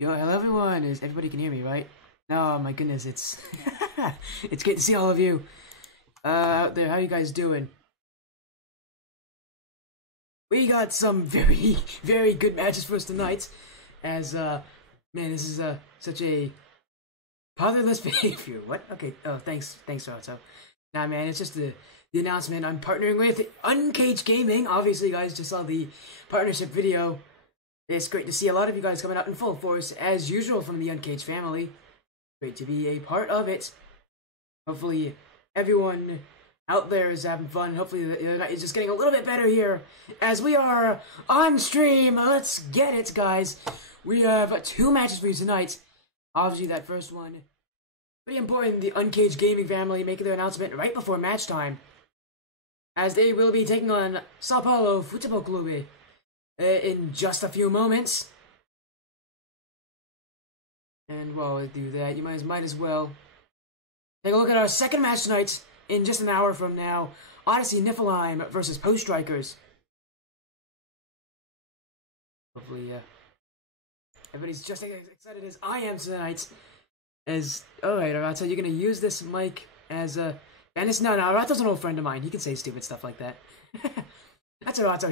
Yo, hello everyone. Is everybody can hear me, right? Oh my goodness, it's it's great to see all of you out there. How you guys doing? We got some very good matches for us tonight. As man, this is such a fatherless behavior. What? Okay. Oh, thanks, Otto. Nah, man, it's just the announcement. I'm partnering with UncagedGaming. Obviously, you guys just saw the partnership video. It's great to see a lot of you guys coming out in full force, as usual, from the Uncaged family. Great to be a part of it. Hopefully, everyone out there is having fun. Hopefully, the night is just getting a little bit better here, as we are on stream. Let's get it, guys. We have 2 matches for you tonight. Obviously, that first one, pretty important. The UncagedGaming family making their announcement right before match time, as they will be taking on Sao Paulo Futebol Clube in just a few moments. And while I do that, you might as well take a look at our second match tonight in just an hour from now. Odyssey Niflheim versus Post Strykers. Hopefully, everybody's just as excited as I am tonight. Alright, Arato, you're gonna use this mic as a... And it's... No, Arato's an old friend of mine. He can say stupid stuff like that. That's Arato.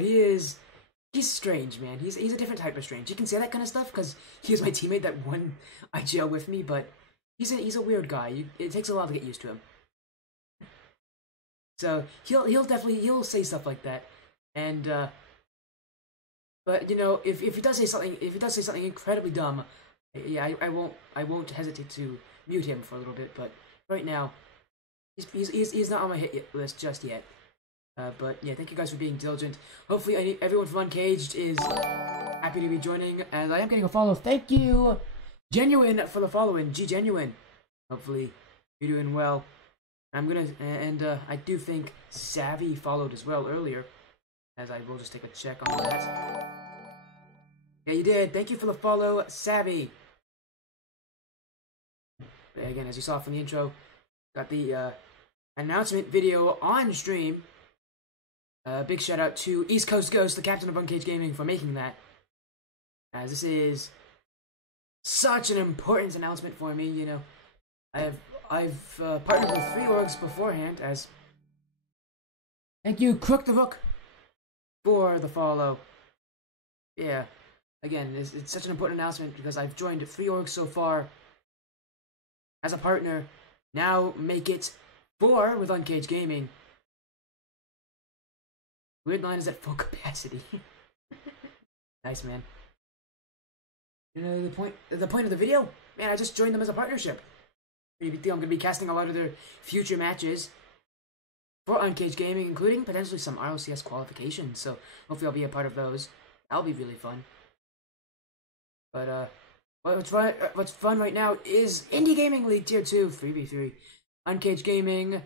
He's strange, man. He's a different type of strange. He can say that kind of stuff because he was my teammate that won IGL with me, but he's a weird guy. It takes a while to get used to him. So he'll say stuff like that, and but you know, if he does say something incredibly dumb, yeah, I won't hesitate to mute him for a little bit. But right now, he's not on my hit list just yet. But yeah, thank you guys for being diligent. Hopefully everyone from Uncaged is happy to be joining, and I am getting a follow. Thank you, Genuine, for the following. Genuine. Hopefully you're doing well. I do think Savvy followed as well earlier, as I will just take a check on that. Yeah, you did. Thank you for the follow, Savvy. But again, as you saw from the intro, got the announcement video on stream. Big shout out to East Coast Ghost, the captain of UncagedGaming, for making that, as this is such an important announcement for me. You know, I've partnered with 3 orgs beforehand. As thank you, Crook the Rook, for the follow. Yeah, again, it's such an important announcement because I've joined 3 orgs so far as a partner. Now make it 4 with UncagedGaming. Weird line is at full capacity. Nice, man. You know the point of the video? Man, I just joined them as a partnership. Pretty big deal. I'm gonna be casting a lot of their future matches for UncagedGaming, including potentially some RLCS qualifications. So hopefully I'll be a part of those. That'll be really fun. But what's fun right now is Indy Gaming League Tier 2 3v3. UncagedGaming.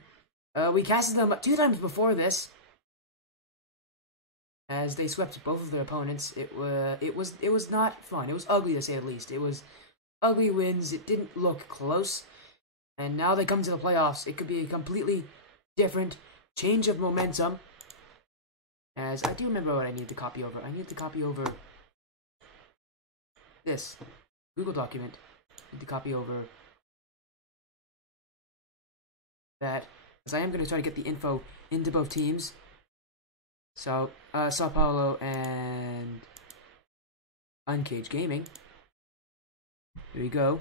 We casted them 2 times before this, as they swept both of their opponents. It was not fun. It was ugly, to say the least. It was ugly wins. It didn't look close. And now they come to the playoffs. It could be a completely different change of momentum. As I do remember what I need to copy over. I need to copy over this Google document. I need to copy over that, as I am going to try to get the info into both teams. So, Sao Paulo and UncagedGaming. Here we go.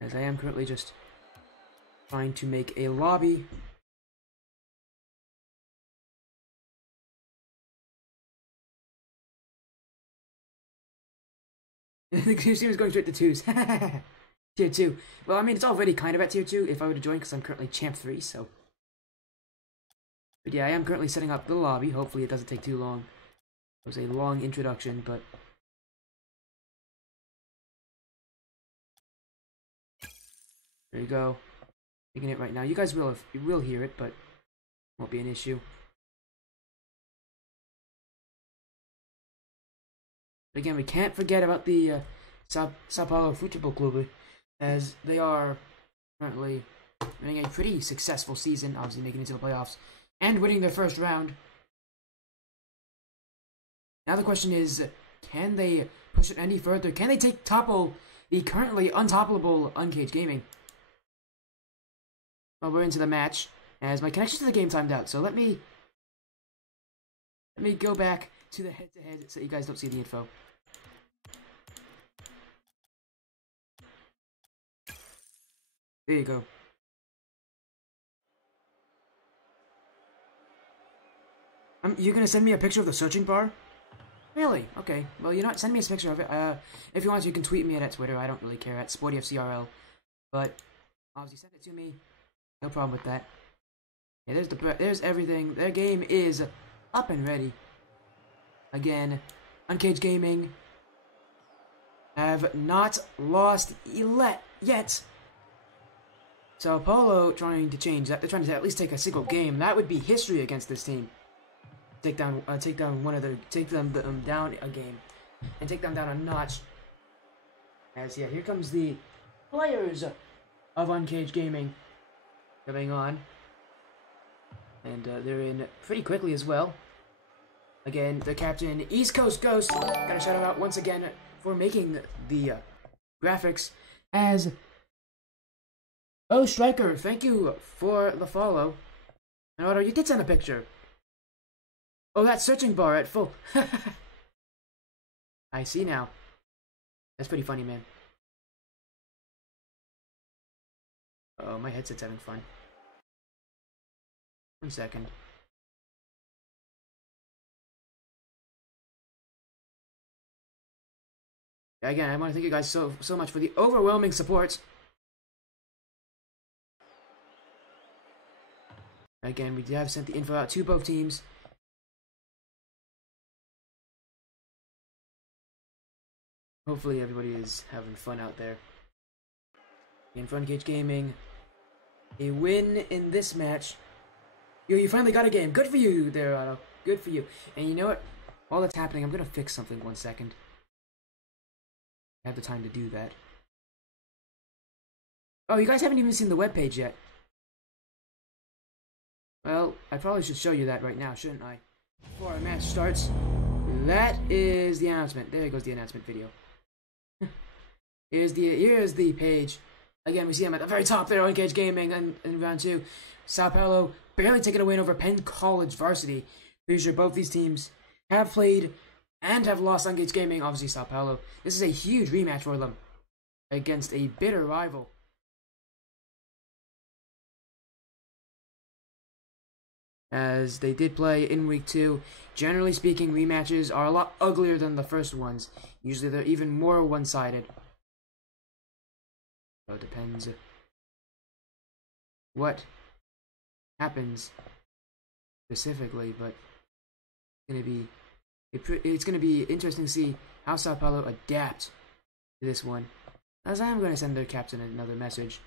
As I am currently just trying to make a lobby. The team is going straight to 2s. Tier 2. Well, I mean, it's already kind of at Tier 2 if I were to join, because I'm currently Champ 3, so. But yeah, I am currently setting up the lobby. Hopefully it doesn't take too long. It was a long introduction, but... There you go. Making it right now. You guys will hear it, but won't be an issue. But again, we can't forget about the Sao Paulo Futebol Clube, as they are currently having a pretty successful season, obviously making it to the playoffs and winning their first round. Now the question is, can they push it any further? Can they topple the currently untoppable UncagedGaming? Well, we're into the match, as my connection to the game timed out, so let me go back to the head-to-head so you guys don't see the info. There you go. You're gonna send me a picture of the searching bar? Really? Okay. Well, you know what? Send me a picture of it. If you want, you can tweet me at Twitter. I don't really care, at SportyFCRL. But obviously, send it to me. No problem with that. Yeah, there's everything. Their game is up and ready. Again, UncagedGaming have not lost yet. So Paulo trying to change that. They're trying to at least take a single game. That would be history against this team. Take them down a game, and take them down a notch. As yeah, here comes the players of UncagedGaming coming on, and they're in pretty quickly as well. Again, the captain, East Coast Ghost. Gotta shout him out once again for making the graphics. As Post Strykers, thank you for the follow. And you did send a picture. Oh, that searching bar at full. I see now. That's pretty funny, man. Oh, my headset's having fun. 1 second. Again, I want to thank you guys so much for the overwhelming support. Again, we have sent the info out to both teams. Hopefully everybody is having fun out there. In UncagedGaming, a win in this match. Yo, you finally got a game. Good for you there, Otto. Good for you. And you know what? While that's happening, I'm going to fix something 1 second. I have the time to do that. Oh, you guys haven't even seen the webpage yet. Well, I probably should show you that right now, shouldn't I? Before our match starts. That is the announcement. There goes the announcement video. Here's the page. Again, we see them at the very top there, UncagedGaming in round 2. Sao Paulo barely taking a win over Penn College Varsity. Pretty sure both these teams have played and have lost UncagedGaming. Obviously, Sao Paulo. This is a huge rematch for them against a bitter rival. As they did play in week 2. Generally speaking, rematches are a lot uglier than the first ones. Usually they're even more one-sided. So it depends what happens specifically, but it's gonna be interesting to see how Sao Paulo adapt to this one. As I am going to send their captain another message.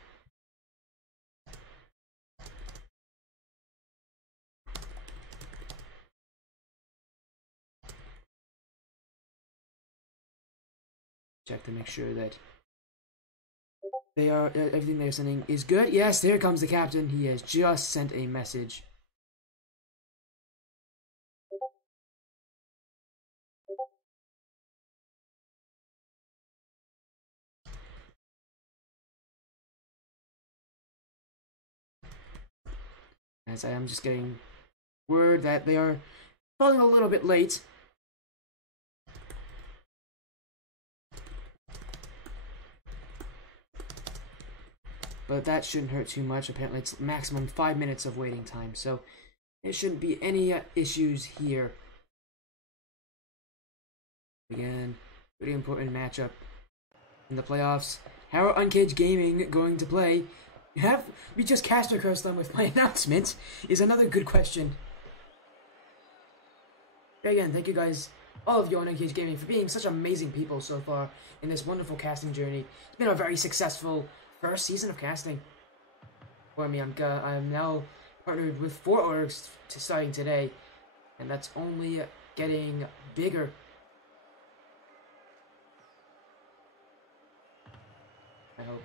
Check to make sure that everything they're sending is good. Yes, there comes the captain. He has just sent a message. As I am just getting word that they are falling a little bit late. But that shouldn't hurt too much. Apparently it's maximum 5 minutes of waiting time, so there shouldn't be any issues here. Again, pretty important matchup in the playoffs. How are UncagedGaming going to play? Have we just caster cursed them with my announcement? Is another good question. Again, thank you guys, all of you on UncagedGaming, for being such amazing people so far in this wonderful casting journey. It's been a very successful first season of casting for me. I'm now partnered with 4 orgs starting today, and that's only getting bigger. I hope,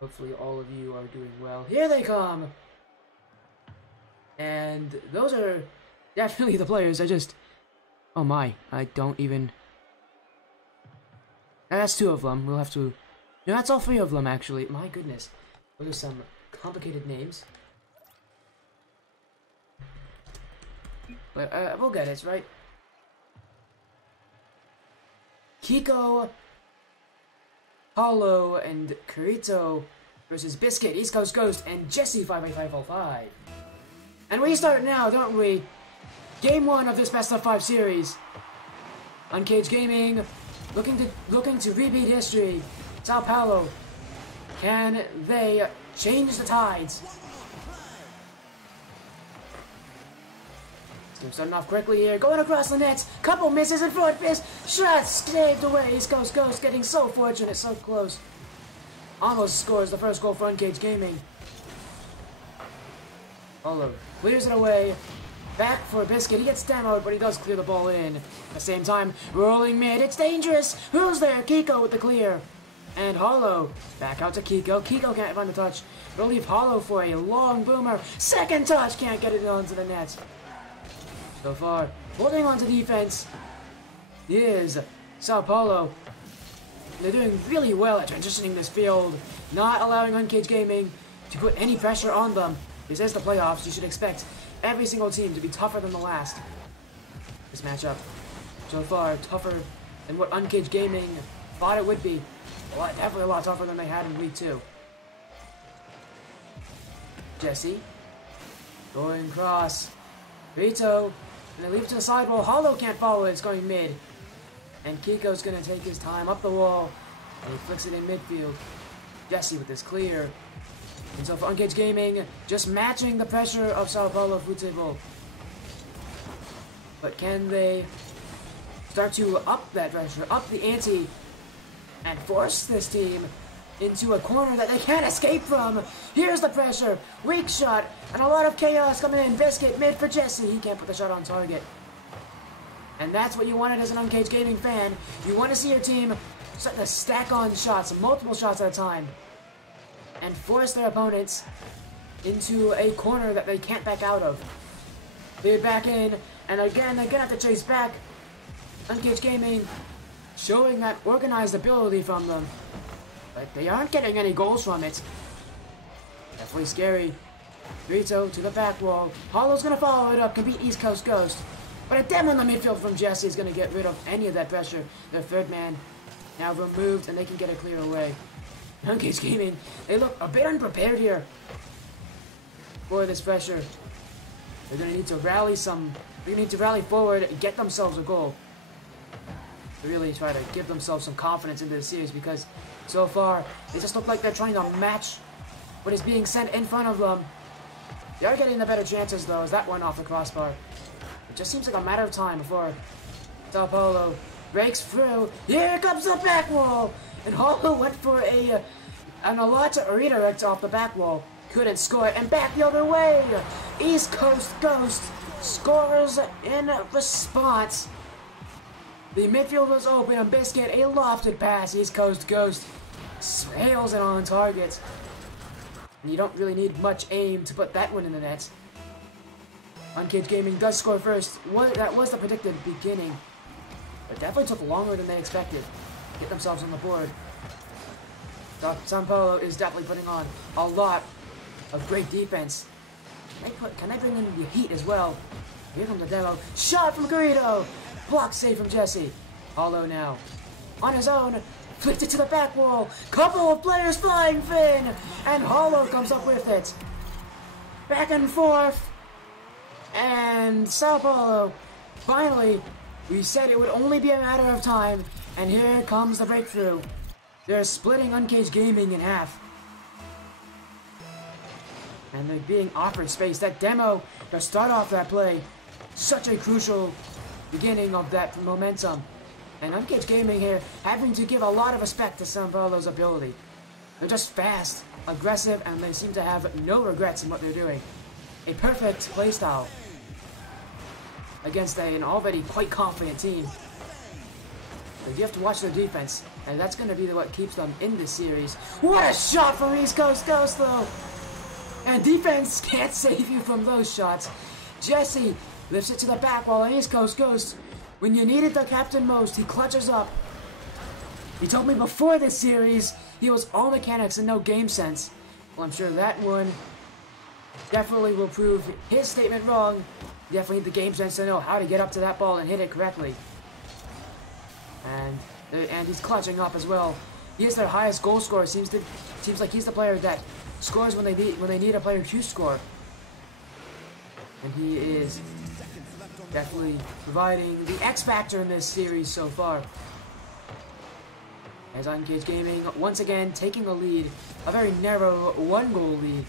hopefully all of you are doing well. Here they come! And those are definitely the players. Oh my, I don't even... That's 2 of them. We'll have to... No, that's all 3 of them, actually. My goodness. Those are some complicated names. But, we'll get it, right? Kiko, Paulo, and Carito versus Biscuit, East Coast Ghost, and Jesse 58505. And we start now, don't we? Game 1 of this best of 5 series. UncagedGaming looking to repeat history. Sao Paulo, can they change the tides? Team starting off quickly here, going across the nets, couple misses and forward fist, shots saved away. East Coast Ghost getting so fortunate, so close. Almost scores the first goal for UncagedGaming. Paulo clears it away. Back for Biscuit. He gets demoed, but he does clear the ball in. At the same time, rolling mid. It's dangerous. Who's there? Kiko with the clear. And Paulo back out to Kiko. Kiko can't find the touch. They'll leave Paulo for a long boomer. Second touch. Can't get it onto the net. So far, holding on to defense is Sao Paulo. They're doing really well at transitioning this field, not allowing UncagedGaming to put any pressure on them. This is the playoffs. You should expect every single team to be tougher than the last. This matchup, so far, tougher than what UncagedGaming thought it would be. Definitely a lot tougher than they had in Week 2. Jesse, going cross. Rito, and they leave it to the sidewall. Hollow can't follow it, it's going mid. And Kiko's gonna take his time up the wall, and he flicks it in midfield. Jesse with this clear. And so for UncagedGaming, just matching the pressure of Sao Paulo Futebol. But can they start to up that pressure, up the ante, and force this team into a corner that they can't escape from? Here's the pressure, weak shot, and a lot of chaos coming in. Biscuit mid for Jesse, he can't put the shot on target. And that's what you wanted as an UncagedGaming fan. You want to see your team start to stack on shots, multiple shots at a time, and force their opponents into a corner that they can't back out of. They back in, and again, they're gonna have to chase back. UncagedGaming showing that organized ability from them, but they aren't getting any goals from it. Definitely scary. Rito to the back wall. Hollow's gonna follow it up, can beat East Coast Ghost. But a demo in the midfield from Jesse is gonna get rid of any of that pressure. Their third man now removed, and they can get it clear away. UncagedGaming, they look a bit unprepared here for this pressure. They're gonna need to rally forward and get themselves a goal. To really try to give themselves some confidence into the series, because so far they just look like they're trying to match what is being sent in front of them. They are getting the better chances though, as that one off the crossbar. It just seems like a matter of time before Sao Paulo breaks through. Here comes the back wall! And Paulo went for an alert redirect off the back wall. Couldn't score it, and back the other way! East Coast Ghost scores in response. The midfield was open, and Biscuit, a lofted pass. East Coast Ghost sails it on target. And you don't really need much aim to put that one in the net. UncagedGaming does score first. That was the predicted beginning. But definitely took longer than they expected to get themselves on the board. Sao Paulo is definitely putting on a lot of great defense. Can they bring in the heat as well? Here comes the demo. Shot from Garrido! Block save from Jesse. Paulo now on his own. Flipped it to the back wall. Couple of players flying Finn. And Hollow comes up with it. Back and forth. And Sao Paulo. Finally, we said it would only be a matter of time. And here comes the breakthrough. They're splitting UncagedGaming in half. And they're being offered space. That demo to start off that play. Such a crucial beginning of that momentum. And UncagedGaming here having to give a lot of respect to Sao Paulo's ability. They're just fast, aggressive, and they seem to have no regrets in what they're doing. A perfect playstyle against an already quite confident team. But you have to watch their defense, and that's going to be what keeps them in this series. What a shot from East Coast Ghost, though! And defense can't save you from those shots. Jesse lifts it to the back wall, and East Coast Ghost, when you needed the captain most, he clutches up. He told me before this series he was all mechanics and no game sense. Well, I'm sure that one definitely will prove his statement wrong. Definitely need the game sense to know how to get up to that ball and hit it correctly. And he's clutching up as well. He is their highest goal scorer. Seems like he's the player that scores when they need a player to score. And he is definitely providing the X factor in this series so far. As Uncaged Gaming once again taking the lead, a very narrow 1-goal lead.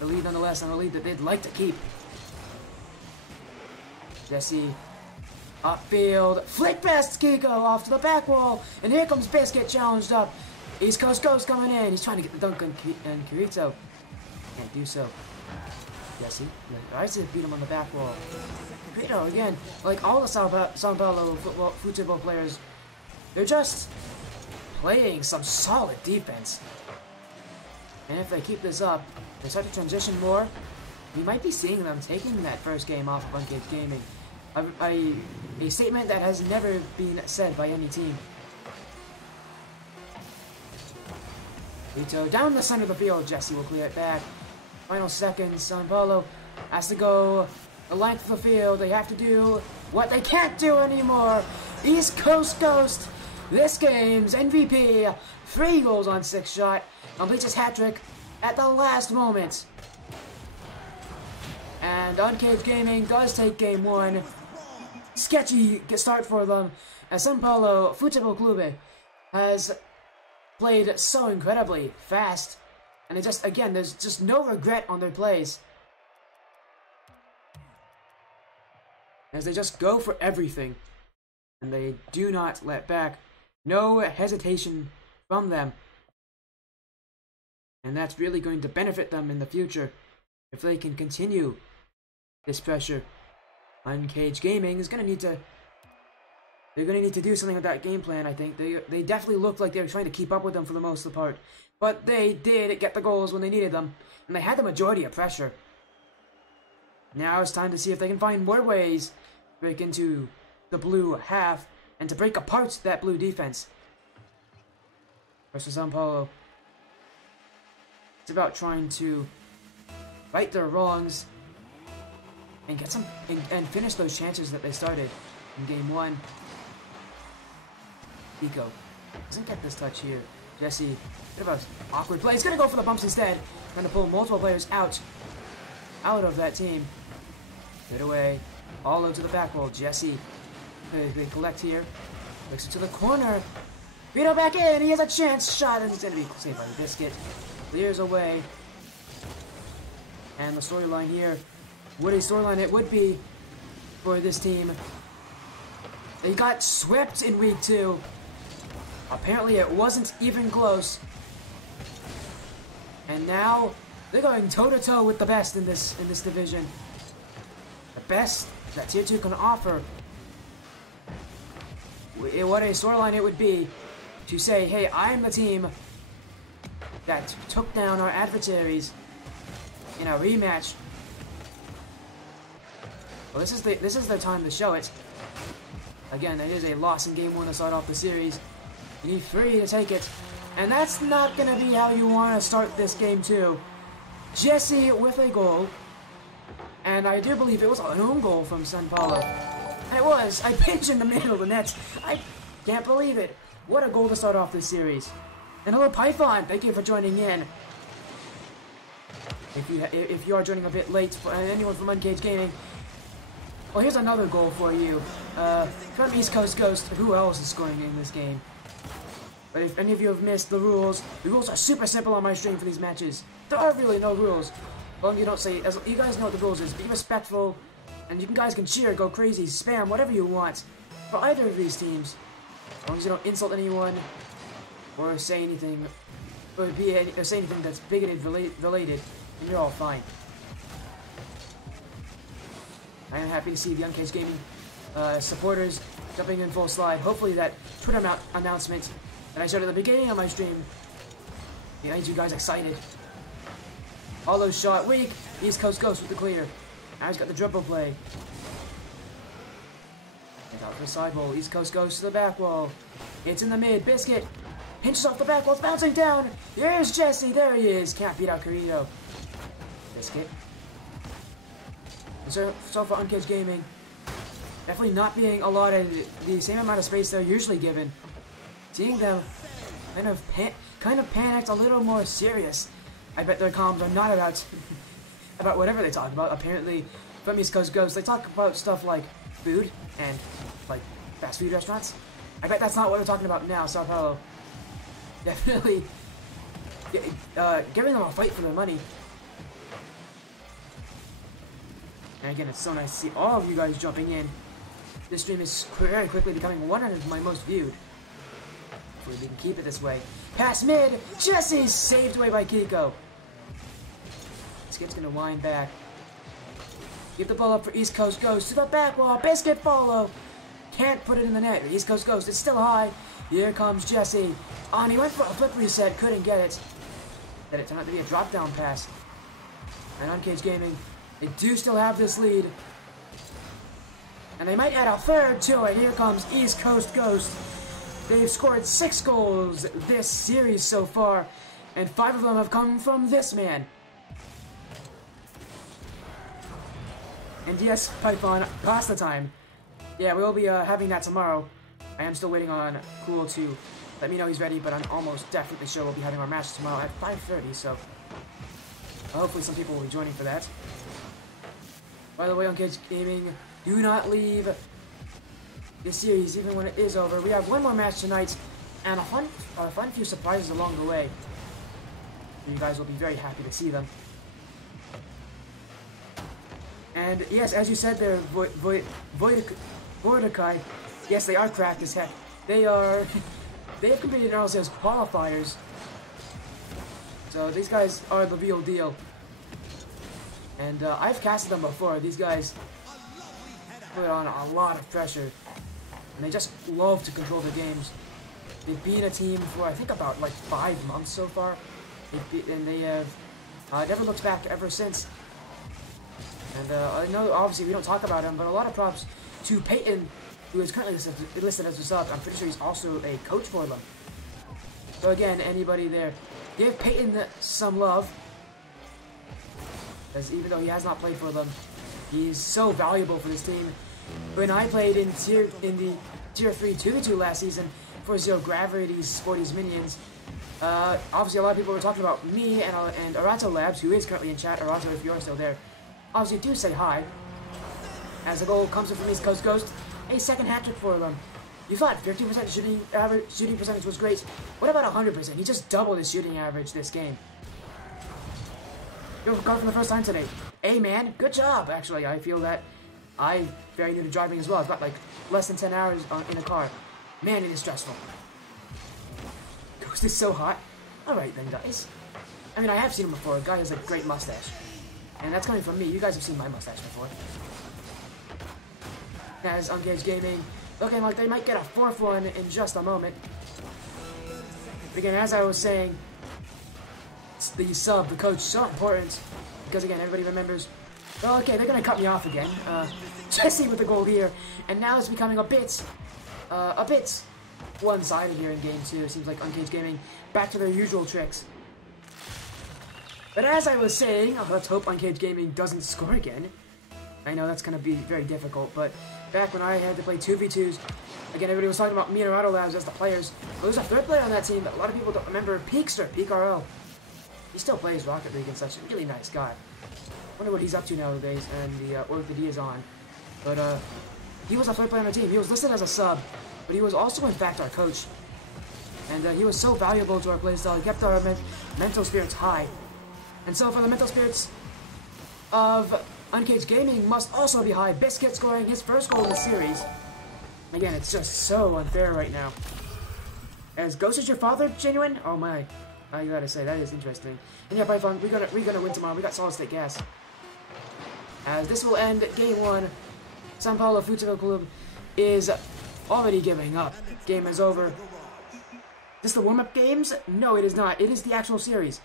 The lead nonetheless, and a lead that they'd like to keep. Jesse upfield, flick past Kiko off to the back wall, and here comes Biscuit challenged up. East Coast Ghost coming in. He's trying to get the dunk on Kirito. Can't do so. Jesse tries to beat him on the back wall. Kirito again, like all the Sao Paulo Futebol players, they're just playing some solid defense. And if they keep this up, they start to transition more, we might be seeing them taking that first game off of Uncaged Gaming. A statement that has never been said by any team. Ito down the center of the field. Jesse will clear it back. Final seconds. Sao Paulo has to go the length of the field. They have to do what they can't do anymore. East Coast Ghost, this game's MVP. 3 goals on 6 shot. Completes his hat-trick at the last moment. And Uncaged Gaming does take game 1. Sketchy start for them, as Sao Paulo Futebol Clube has played so incredibly fast, and it just, again, there's just no regret on their plays, as they just go for everything, and they do not let back. No hesitation from them, and that's really going to benefit them in the future if they can continue this pressure. Uncaged Gaming is gonna need to. They're gonna need to do something with that game plan. I think they definitely looked like they were trying to keep up with them for the most part, but they did get the goals when they needed them, and they had the majority of pressure. Now it's time to see if they can find more ways to break into the blue half and to break apart that blue defense. Versus Sao Paulo, it's about trying to right their wrongs and get some and finish those chances that they started in game 1. Pico doesn't get this touch here. Jesse, bit of an awkward play. He's gonna go for the bumps instead. Trying to pull multiple players out of that team. Get away. All over to the back wall. Jesse, they collect here. Looks it to the corner. Vito back in. He has a chance. Shot, and he's gonna be saved by the Biscuit. Clears away. And the storyline here. What a storyline it would be for this team. They got swept in week 2. Apparently it wasn't even close. And now they're going toe-to-toe with the best in this division. The best that Tier 2 can offer. What a storyline it would be to say, hey, I'm the team that took down our adversaries in a rematch. Well, this is the time to show it. Again, it is a loss in game 1 to start off the series. You need 3 to take it. And that's not going to be how you want to start this game 2. Jesse with a goal. And I do believe it was an own goal from Sao Paulo. And it was. I pinched in the middle of the net. I can't believe it. What a goal to start off this series. And hello, Python. Thank you for joining in. If you are joining a bit late, for anyone from Uncaged Gaming, well, here's another goal for you. From East Coast Ghost. Who else is scoring in this game? But if any of you have missed the rules are super simple on my stream for these matches. There are really no rules. As long as you don't say, as you guys know what the rules is. Be respectful, and you guys can cheer, go crazy, spam, whatever you want for either of these teams. As long as you don't insult anyone or say anything, or say anything that's bigoted related, and you're all fine. I am happy to see the Uncaged Gaming supporters jumping in full slide. Hopefully that Twitter announcement that I showed at the beginning of my stream made you guys excited. Paulo's shot weak. East Coast Ghost with the clear. Now he's got the dribble play. And out for the side wall. East Coast Ghost to the back wall. It's in the mid. Biscuit hinges off the back wall. It's bouncing down. Here's Jesse. There he is. Can't beat out Carito. Biscuit. So for UncagedGaming, definitely not being allotted the same amount of space they're usually given. Seeing them kind of panicked, a little more serious. I bet their comms are not about whatever they talk about. Apparently, from East Coast Ghost, they talk about stuff like food and like fast food restaurants. I bet that's not what they're talking about now. Sao Paulo definitely giving them a fight for their money. And again, it's so nice to see all of you guys jumping in. This stream is very quickly becoming one of my most viewed. Hopefully we can keep it this way. Pass mid! Jesse saved away by Kiko. Skip's gonna wind back. Give the ball up for East Coast Ghost to the back wall. Biscuit follow. Can't put it in the net. East Coast Ghost, it's still high. Here comes Jesse. On, he went for a flip reset, couldn't get it. Then it turned out to be a drop down pass. And UncagedGaming, they do still have this lead. And they might add a third to it. Here comes East Coast Ghost. They've scored 6 goals this series so far, and 5 of them have come from this man. And yes, Python, pasta time. Yeah, we'll be having that tomorrow. I am still waiting on Cool to let me know he's ready, but I'm almost definitely sure we'll be having our match tomorrow at 5:30, so hopefully some people will be joining for that. By the way, UncagedGaming, do not leave this series even when it is over. We have one more match tonight, and a fun few surprises along the way. You guys will be very happy to see them. And yes, as you said, they're Vortikai. Yes, they are cracked as heck. They have competed in ourselves qualifiers. So these guys are the real deal. And I've casted them before. These guys put on a lot of pressure. And they just love to control the games. They've been a team for, I think, about like 5 months so far. And they have never looked back ever since. And I know, obviously, we don't talk about him, but a lot of props to Peyton, who is currently listed as a sub. I'm pretty sure he's also a coach for them. So again, anybody there, give Peyton some love. Because even though he has not played for them, he's so valuable for this team. When I played in the Tier 3 2v2 last season for Zero Gravity's Sporty's Minions, obviously a lot of people were talking about me and Arato Labs, who is currently in chat. Arato, if you're still there, obviously do say hi. As the goal comes in from East Coast Ghost, a second hat-trick for them. You thought 50% shooting percentage was great. What about 100%? He just doubled his shooting average this game. You're going for the first time today. Hey man, good job. Actually, I feel that I'm very new to driving as well. I've got like less than 10 hours in a car. Man, it is stressful. Ghost is so hot. Alright then, guys. I mean, I have seen him before. The guy has a great mustache. And that's coming from me. You guys have seen my mustache before. As UncagedGaming, looking like they might get a 4th one in just a moment. But again, as I was saying, the sub, the coach, so important. Because again, everybody remembers, well, okay, they're going to cut me off again. Jesse with the goal here. And now it's becoming a bit one-sided here in Game 2. It seems like UncagedGaming back to their usual tricks. But as I was saying, let's hope UncagedGaming doesn't score again. I know that's going to be very difficult, but back when I had to play 2v2s, again, everybody was talking about me and Auto Labs as the players. Well, there's a 3rd player on that team that a lot of people don't remember, Peakster, PeakRL. He still plays Rocket League and such. A really nice guy. Wonder what he's up to nowadays and the work that he is on. But he was a 3rd player on the team. He was listed as a sub, but he was also, in fact, our coach. And he was so valuable to our playstyle. He kept our mental spirits high. And so for the mental spirits of UncagedGaming must also be high. Biscuit scoring his 1st goal of the series. Again, it's just so unfair right now. As Ghost is your father, genuine? Oh my. I gotta say, that is interesting. And yeah, Python, we're gonna win tomorrow. We got solid state gas. As this will end Game 1. Sao Paulo Futebol Clube is already giving up. Game is over. Is this the warm-up games? No, it is not. It is the actual series.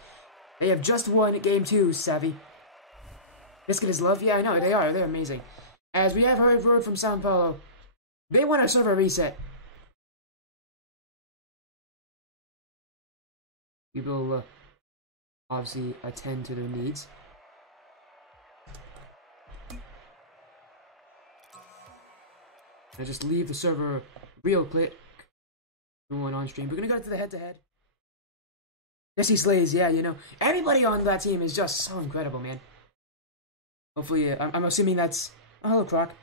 They have just won Game 2, Savvy. Biscuit is love? Yeah, I know, they are. They're amazing. As we have heard word from Sao Paulo, they want a server reset. We will obviously attend to their needs. I just leave the server real quick. Everyone on stream. We're gonna go to the head-to-head. Jesse slays, yeah, you know. Everybody on that team is just so incredible, man. Hopefully, I'm assuming that's... Oh, hello, Croc.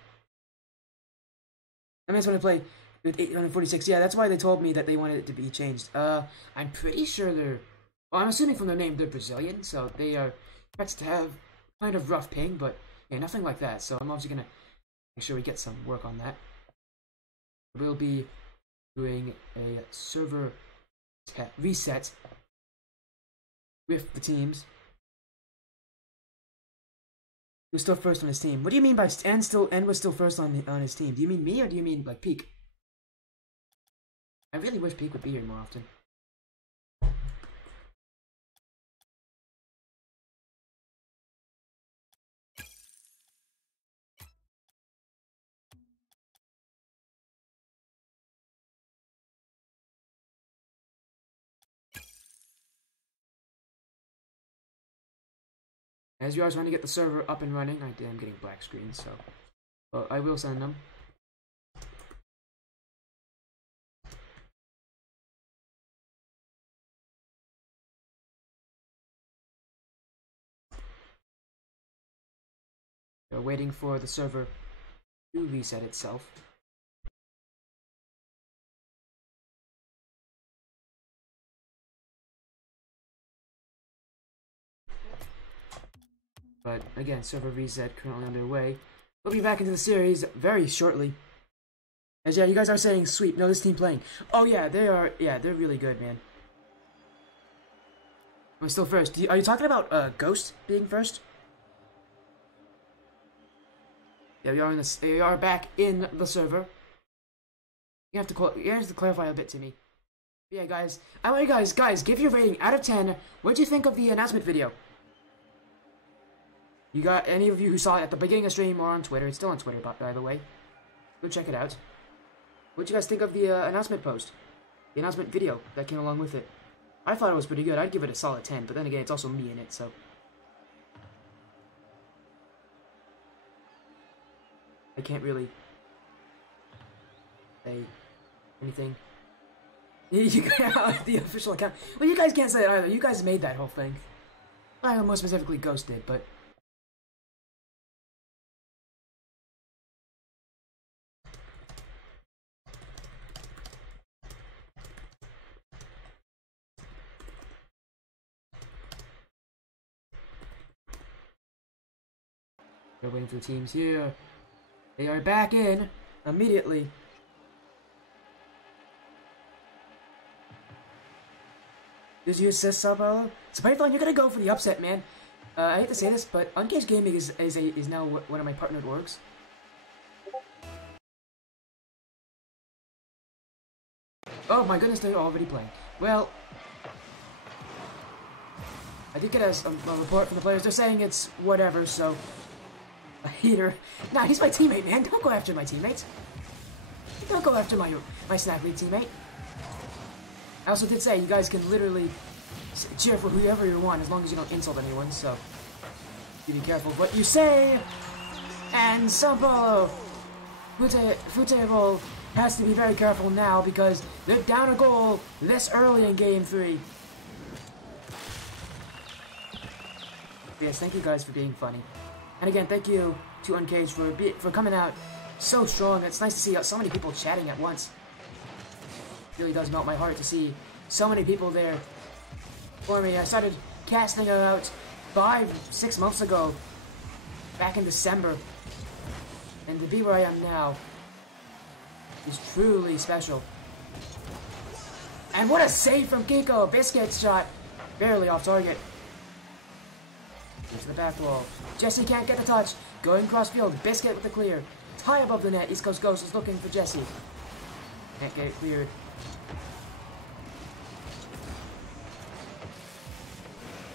I just want to play with 846. Yeah, that's why they told me that they wanted it to be changed. I'm pretty sure they're... Well, I'm assuming from their name they're Brazilian, so they are expected to have kind of rough ping, but yeah, nothing like that. So I'm obviously gonna make sure we get some work on that. We'll be doing a server reset with the teams. Who's still first on his team? What do you mean by and was still first on his team? Do you mean me or do you mean like Peak? I really wish Peak would be here more often. As you are trying to get the server up and running, I'm getting black screens, so I will send them. They're waiting for the server to reset itself. But again, server reset currently underway. We'll be back into the series very shortly. As yeah, you guys are saying sweep. No, this team playing. Oh yeah, they are. Yeah, they're really good, man. I'm still first. Are you talking about Ghost being first? Yeah, we are in this. We are back in the server. You have to clarify a bit to me. But yeah, guys, I want you guys give your rating out of 10. What did you think of the announcement video? You got any of you who saw it at the beginning of stream or on Twitter? It's still on Twitter, by the way. Go check it out. What'd you guys think of the announcement post? The announcement video that came along with it? I thought it was pretty good. I'd give it a solid 10, but then again, it's also me in it, so... I can't really... say anything. The official account. Well, you guys can't say it either. You guys made that whole thing. I know more specifically Ghost did, but... They're waiting for the teams here. They are back in immediately. Did you assist Sao Paulo? So Python, you're gonna go for the upset, man. I hate to say this, but UncagedGaming is now one of my partnered orgs. Oh my goodness, they're already playing. Well, I did get a report from the players. They're saying it's whatever, so... A hater. Nah, he's my teammate, man. Don't go after my teammates. Don't go after my Snack League teammate. I also did say you guys can literally cheer for whoever you want as long as you don't insult anyone, so... You be careful of what you say! And Sao Paulo! Futebol has to be very careful now because they're down a goal this early in Game 3. Yes, thank you guys for being funny. And again, thank you to Uncaged for coming out so strong. It's nice to see so many people chatting at once. It really does melt my heart to see so many people there for me. I started casting about 5-6 months ago, back in December. And to be where I am now is truly special. And what a save from Kiko! Biscuit's shot barely off target. To the back wall. Jesse can't get the touch. Going cross field. Biscuit with the clear. It's high above the net. East Coast Ghost is looking for Jesse. Can't get it cleared.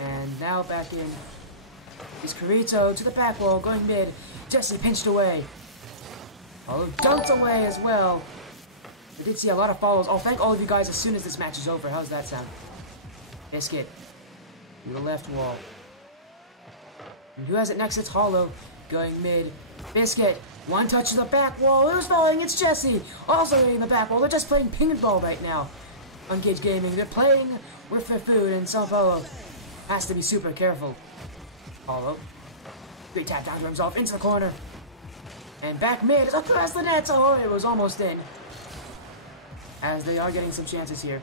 And now back in is Kirito to the back wall, going mid. Jesse pinched away. Paulo dunked away as well. I did see a lot of follows. I'll thank all of you guys as soon as this match is over. How's that sound? Biscuit. To the left wall. And who has it next? It's Paulo. Going mid. Biscuit. One touch to the back wall. Who's falling? It's Jesse. Also hitting the back wall. They're just playing ping-pong right now. Uncaged Gaming. They're playing with their food, and Sao Paulo has to be super careful. Paulo. Great tap down to himself into the corner. And back mid is across the net. Oh, it was almost in. As they are getting some chances here.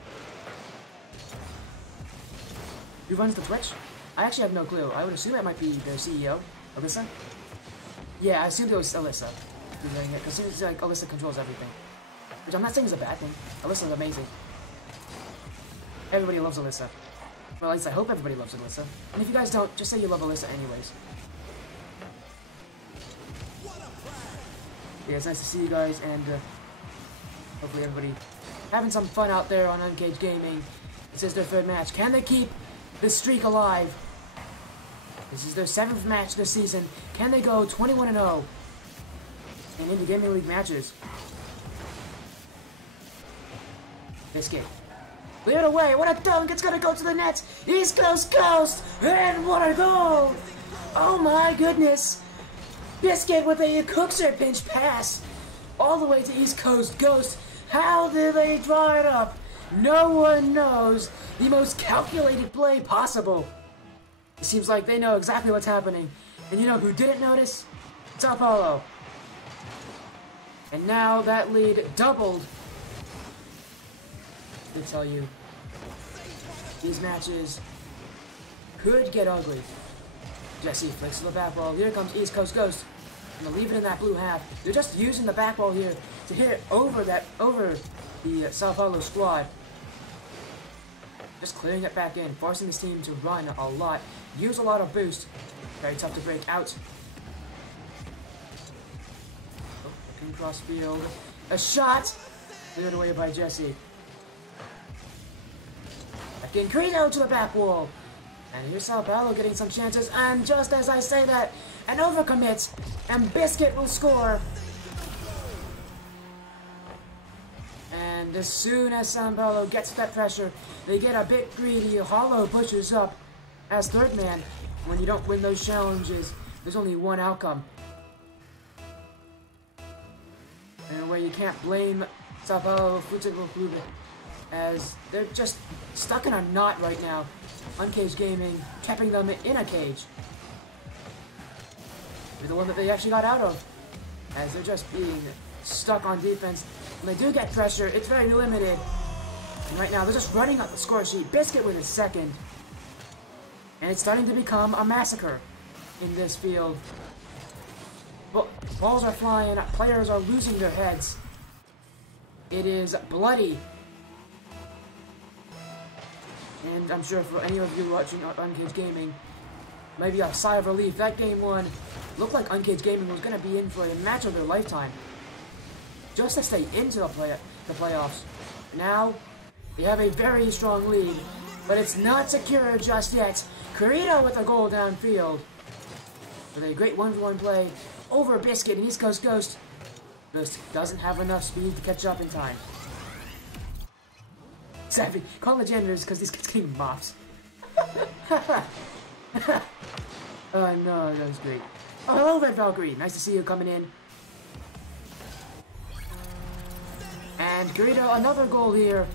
Who runs the Twitch? I actually have no clue. I would assume it might be their CEO, Alyssa. Yeah, I assumed it was Alyssa who's doing it, because it seems like Alyssa controls everything. Which I'm not saying is a bad thing. Alyssa's amazing. Everybody loves Alyssa. Well, at least I hope everybody loves Alyssa. And if you guys don't, just say you love Alyssa anyways. Yeah, it's nice to see you guys, and hopefully everybody having some fun out there on Uncaged Gaming. This is their third match. Can they keep the streak alive? This is their 7th match this season. Can they go 21-0 in Indy Gaming League matches? Biscuit. Clear it away. What a dunk. It's going to go to the net. East Coast Ghost. And what a goal. Oh my goodness. Biscuit with a Cookser pinch pass all the way to East Coast Ghost. How did they draw it up? No one knows. The most calculated play possible. It seems like they know exactly what's happening. And you know who didn't notice? Sao Paulo. And now that lead doubled. To tell you, these matches could get ugly. Jesse flicks to the back wall. Here comes East Coast Ghost. I'm gonna leave it in that blue half. They're just using the back wall here to hit it over the Sao Paulo squad. Just clearing it back in, forcing this team to run a lot, use a lot of boost. Very tough to break out. Oh, looking cross field. A shot! Cleared away by Jesse. Back in, Kirito to the back wall. And here's Sao Paulo getting some chances, and just as I say that, an overcommit, and Biscuit will score. And as soon as Sao Paulo gets that pressure, they get a bit greedy. Hollow pushes up as third man. When you don't win those challenges, there's only one outcome. In a way, you can't blame Sao Paulo Futebol Clube, as they're just stuck in a knot right now. Uncaged Gaming keeping them in a cage. They're the one that they actually got out of, as they're just being stuck on defense. When they do get pressure, it's very limited. And right now, they're just running up the score sheet. Biscuit with his second. And it's starting to become a massacre in this field. Balls are flying, players are losing their heads. It is bloody. And I'm sure for any of you watching Uncaged Gaming, maybe a sigh of relief. That game one looked like Uncaged Gaming was going to be in for a match of their lifetime, just to stay into the playoffs. Now, they have a very strong lead, but it's not secure just yet. Kirito with a goal downfield, with a great 1-for-1 play over Biscuit and East Coast Ghost. Ghost doesn't have enough speed to catch up in time. Savvy, call the janitors because these kids getting mops. Oh no, that was great. Oh, hello there, Valkyrie. Nice to see you coming in. And Kirito, another goal here.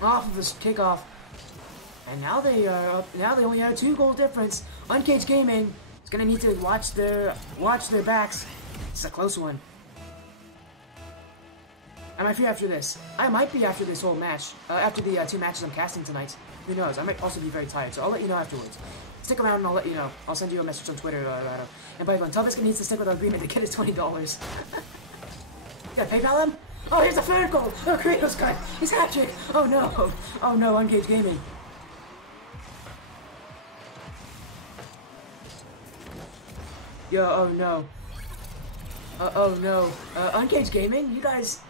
Off of this kickoff. And now they are up, now they only have a 2-goal difference. Uncaged Gaming is gonna need to watch their backs. It's a close one. I might be after this. I might be after this whole match. After the 2 matches I'm casting tonight. Who knows? I might also be very tired, so I'll let you know afterwards. Stick around and I'll let you know. I'll send you a message on Twitter. And by the way, tell Biscuit needs to stick with our agreement to get his $20. You gotta PayPal him? Oh, here's the third goal! Oh, Kirito's cut! He's hat-trick! Oh no! Oh no, Uncaged Gaming. Yo, oh no. Oh no. Uncaged Gaming? You guys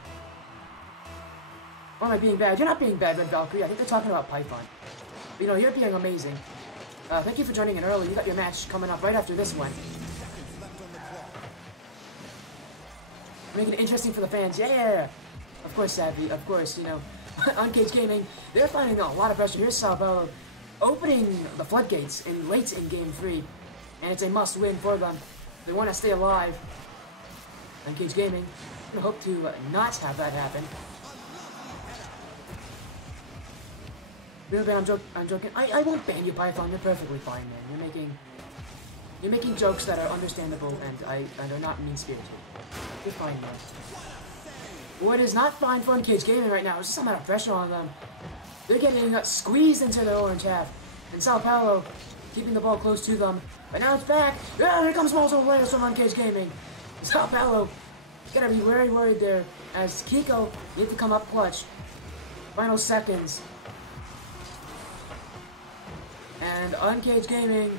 Or am I being bad? You're not being bad, Red Valkyrie. I think they're talking about Python. But, you know, you're being amazing. Thank you for joining in early. You got your match coming up right after this one. Making it interesting for the fans. Yeah! Of course, sadly. Of course, you know. UncagedGaming, they're finding a lot of pressure. Here's Sao Paulo opening the floodgates late in Game 3. And it's a must-win for them. They want to stay alive. UncagedGaming hope to not have that happen. I'm joking. I won't ban you, Python. You're perfectly fine, man. You're making jokes that are understandable and are not mean-spirited. You're fine, man. What is not fine for UncagedGaming right now is just a amount of pressure on them. They're getting squeezed into their orange half. And Sao Paulo keeping the ball close to them. But now it's back. Here comes multiple players from UncagedGaming. Sao Paulo gotta be very worried there as Kiko need to come up clutch. Final seconds. And UncagedGaming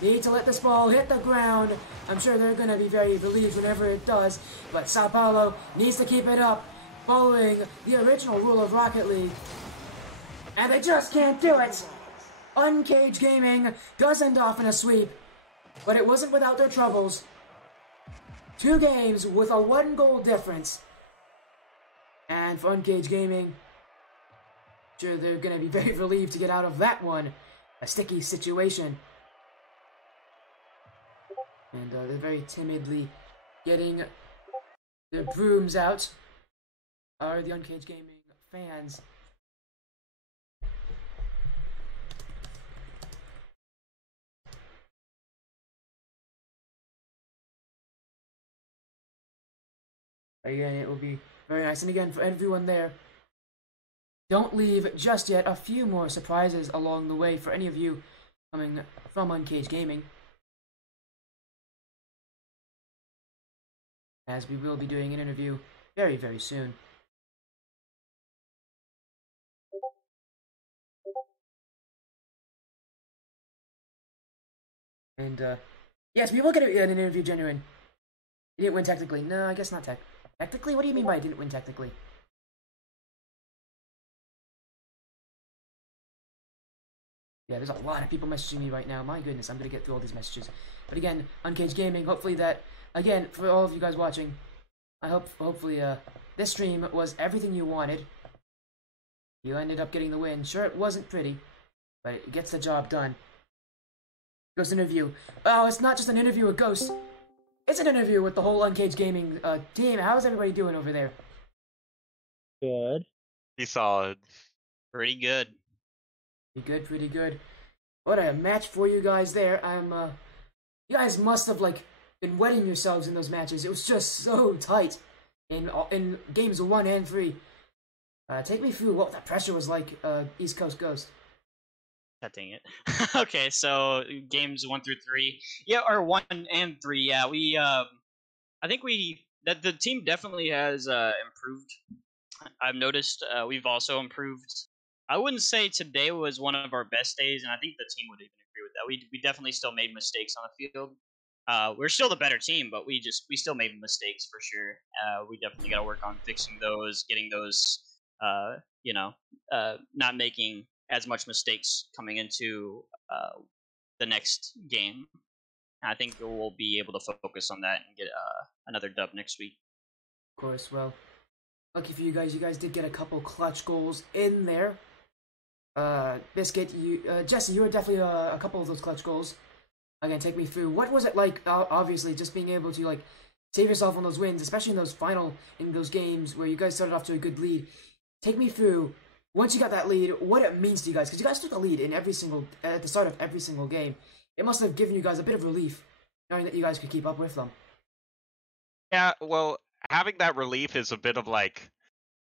need to let this ball hit the ground. I'm sure they're going to be very relieved whenever it does. But Sao Paulo needs to keep it up, following the original rule of Rocket League. And they just can't do it. UncagedGaming does end off in a sweep. But it wasn't without their troubles. 2 games with a 1-goal difference. And for UncagedGaming, sure they're going to be very relieved to get out of that one. A sticky situation. And they're very timidly getting their brooms out. Are the UncagedGaming fans. Again, it will be very nice. And again, for everyone there, don't leave just yet. A few more surprises along the way for any of you coming from UncagedGaming. As we will be doing an interview very, very soon. And, yes, we will get an interview genuine. He didn't win technically. No, I guess not technically? What do you mean by I didn't win technically? Yeah, there's a lot of people messaging me right now. My goodness, I'm gonna get through all these messages. But again, UncagedGaming, hopefully that, again, for all of you guys watching, I hopefully, this stream was everything you wanted. You ended up getting the win. Sure, it wasn't pretty, but it gets the job done. Ghost interview. Oh, it's not just an interview with Ghost. It's an interview with the whole UncagedGaming team. How's everybody doing over there? Good. Pretty solid. Pretty good. Pretty good. What a match for you guys there. You guys must have, like, been wetting yourselves in those matches. It was just so tight in games 1 and 3. Take me through what that pressure was like, East Coast Ghost. God dang it. Okay, so games 1 through 3. Yeah, or 1 and 3, yeah. I think that the team definitely has improved. I've noticed we've also improved. I wouldn't say today was one of our best days, and I think the team would even agree with that. We definitely still made mistakes on the field. We're still the better team, but we still made mistakes for sure. We definitely got to work on fixing those, getting those, not making as much mistakes coming into the next game. I think we'll be able to focus on that and get another dub next week. Of course, well, lucky for you guys did get a couple clutch goals in there. Biscuit, Jesse, you were definitely a couple of those clutch goals. Again, take me through. What was it like, obviously, just being able to, like, save yourself on those wins, especially in those games where you guys started off to a good lead. Take me through, once you got that lead, what it means to you guys, because you guys took the lead at the start of every single game. It must have given you guys a bit of relief, knowing that you guys could keep up with them. Yeah, well, having that relief is a bit of like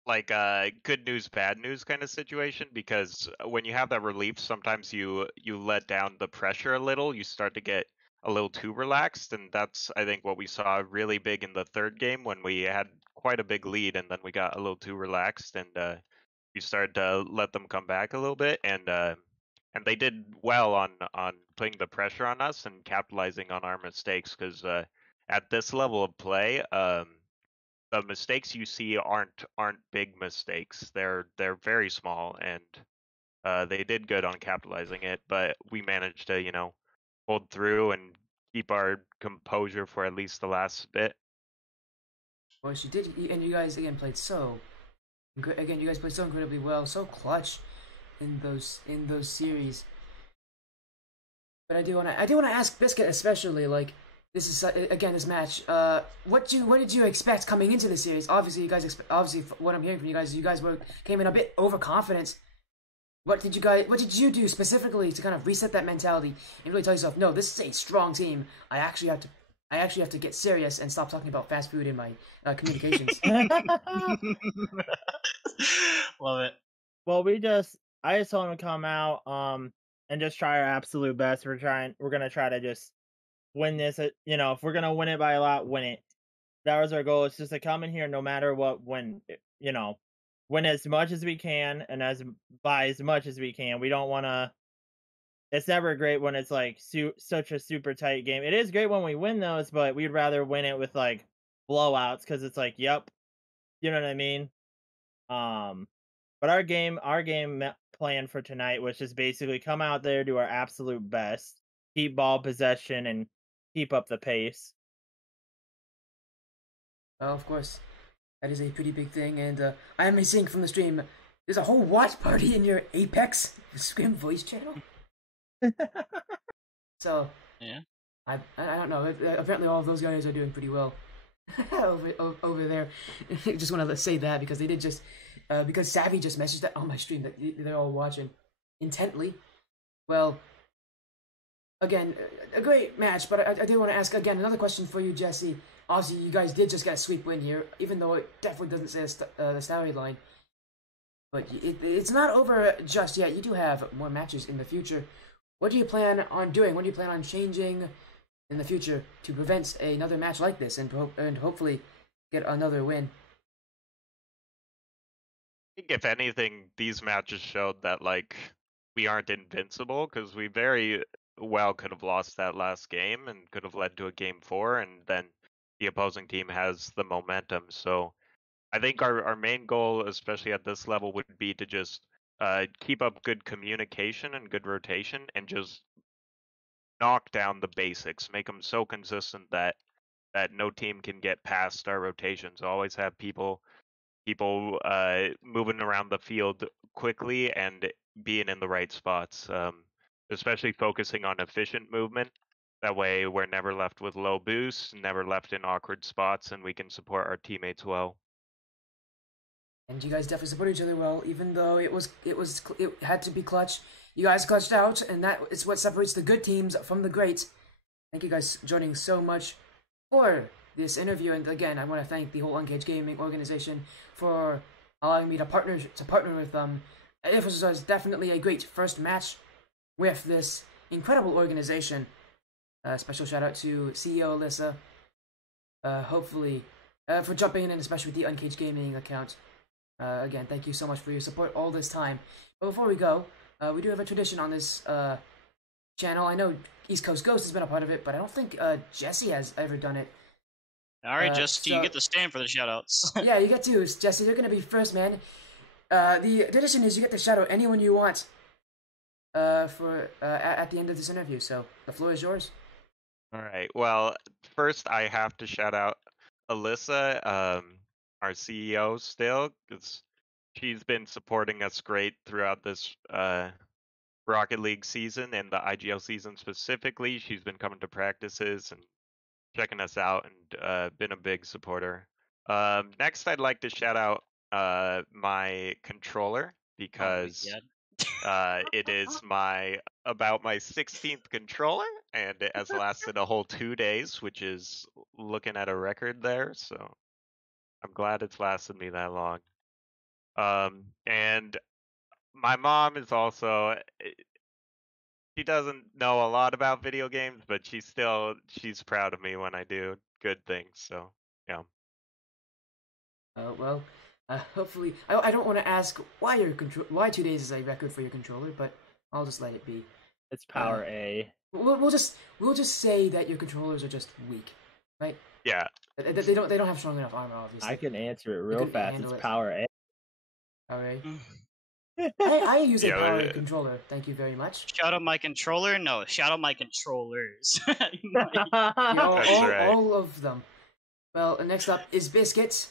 a good news, bad news kind of situation, because when you have that relief, sometimes you let down the pressure a little. You start to get a little too relaxed, and that's, I think, what we saw really big in the third game when we had quite a big lead, and then we got a little too relaxed, and we started to let them come back a little bit, and they did well on putting the pressure on us and capitalizing on our mistakes, because at this level of play, the mistakes you see aren't big mistakes. They're very small, and they did good on capitalizing it. But we managed to hold through and keep our composure for at least the last bit. Of course, you did, and you guys again played so. Again, you guys played so incredibly well, so clutch in those series. But I do want to ask Biscuit especially, like, this is again this match. What did you expect coming into the series? Obviously, you guys obviously what I'm hearing from you guys came in a bit overconfident. What did you do specifically to kind of reset that mentality and really tell yourself, no, this is a strong team. I actually have to get serious and stop talking about fast food in my communications. Love it. Well, I just told him to come out, and just try our absolute best. We're gonna try to just win this. If we're gonna win it by a lot, win it. That was our goal. It's just to come in here, no matter what, win as much as we can, and by as much as we can. We don't want to. It's never great when it's like such a super tight game. It is great when we win those, but we'd rather win it with like blowouts because it's like, yep, you know what I mean. But our game plan for tonight was just basically come out there, do our absolute best, keep ball possession, and keep up the pace. Well, of course, that is a pretty big thing, and I am seeing from the stream, there's a whole watch party in your Apex Scrim voice channel. So, yeah, I don't know. Apparently, all of those guys are doing pretty well over there. Just want to say that because they did just because Savvy just messaged that on my stream that they're all watching intently. Well, again, a great match, but I do want to ask again another question for you, Jesse. Obviously, you guys did just get a sweep win here, even though it definitely doesn't say the salary line. But it's not over just yet. You do have more matches in the future. What do you plan on doing? What do you plan on changing in the future to prevent another match like this and hopefully get another win? I think if anything, these matches showed that we aren't invincible, because we very well could have lost that last game and could have led to a game 4, and then the opposing team has the momentum. So I think our main goal, especially at this level, would be to just keep up good communication and good rotation, and just knock down the basics, make them so consistent that no team can get past our rotations. Always have people moving around the field quickly and being in the right spots. Especially focusing on efficient movement. That way, we're never left with low boosts, never left in awkward spots, and we can support our teammates well. And you guys definitely support each other well, even though it had to be clutch. You guys clutched out, and that is what separates the good teams from the great. Thank you guys joining so much for this interview, and again, I want to thank the whole UncagedGaming organization for allowing me to partner with them. It was definitely a great first match with this incredible organization. Special shout out to CEO Alyssa. Hopefully, for jumping in, and especially with the UncagedGaming account. Again, thank you so much for your support all this time. But before we go, we do have a tradition on this channel. I know East Coast Ghost has been a part of it, but I don't think Jesse has ever done it. All right, Jesse, you get the stand for the shoutouts. Yeah, you get to, Jesse. You're going to be first, man. The tradition is you get to shout out anyone you want for at the end of this interview, so the floor is yours. All right. Well, first I have to shout out Alyssa, our CEO, still, because she's been supporting us great throughout this Rocket League season and the IGL season specifically. She's been coming to practices and checking us out, and been a big supporter. Next, I'd like to shout out my controller, because it is about my 16th controller, and it has lasted a whole 2 days, which is looking at a record there. So I'm glad it's lasted me that long. And my mom is also, she doesn't know a lot about video games, but she's proud of me when I do good things. So yeah. Well, hopefully, I don't want to ask why 2 days is a record for your controller, but I'll just let it be. It's power A. We'll just say that your controllers are just weak, right? Yeah. They don't have strong enough armor, obviously. I can answer it real can fast. handle It's it. power A. Alright. I use a Yeah, power controller. Thank you very much. Shout out my controller? No, shout out my controllers. That's right. All of them. Well, next up is Biscuit.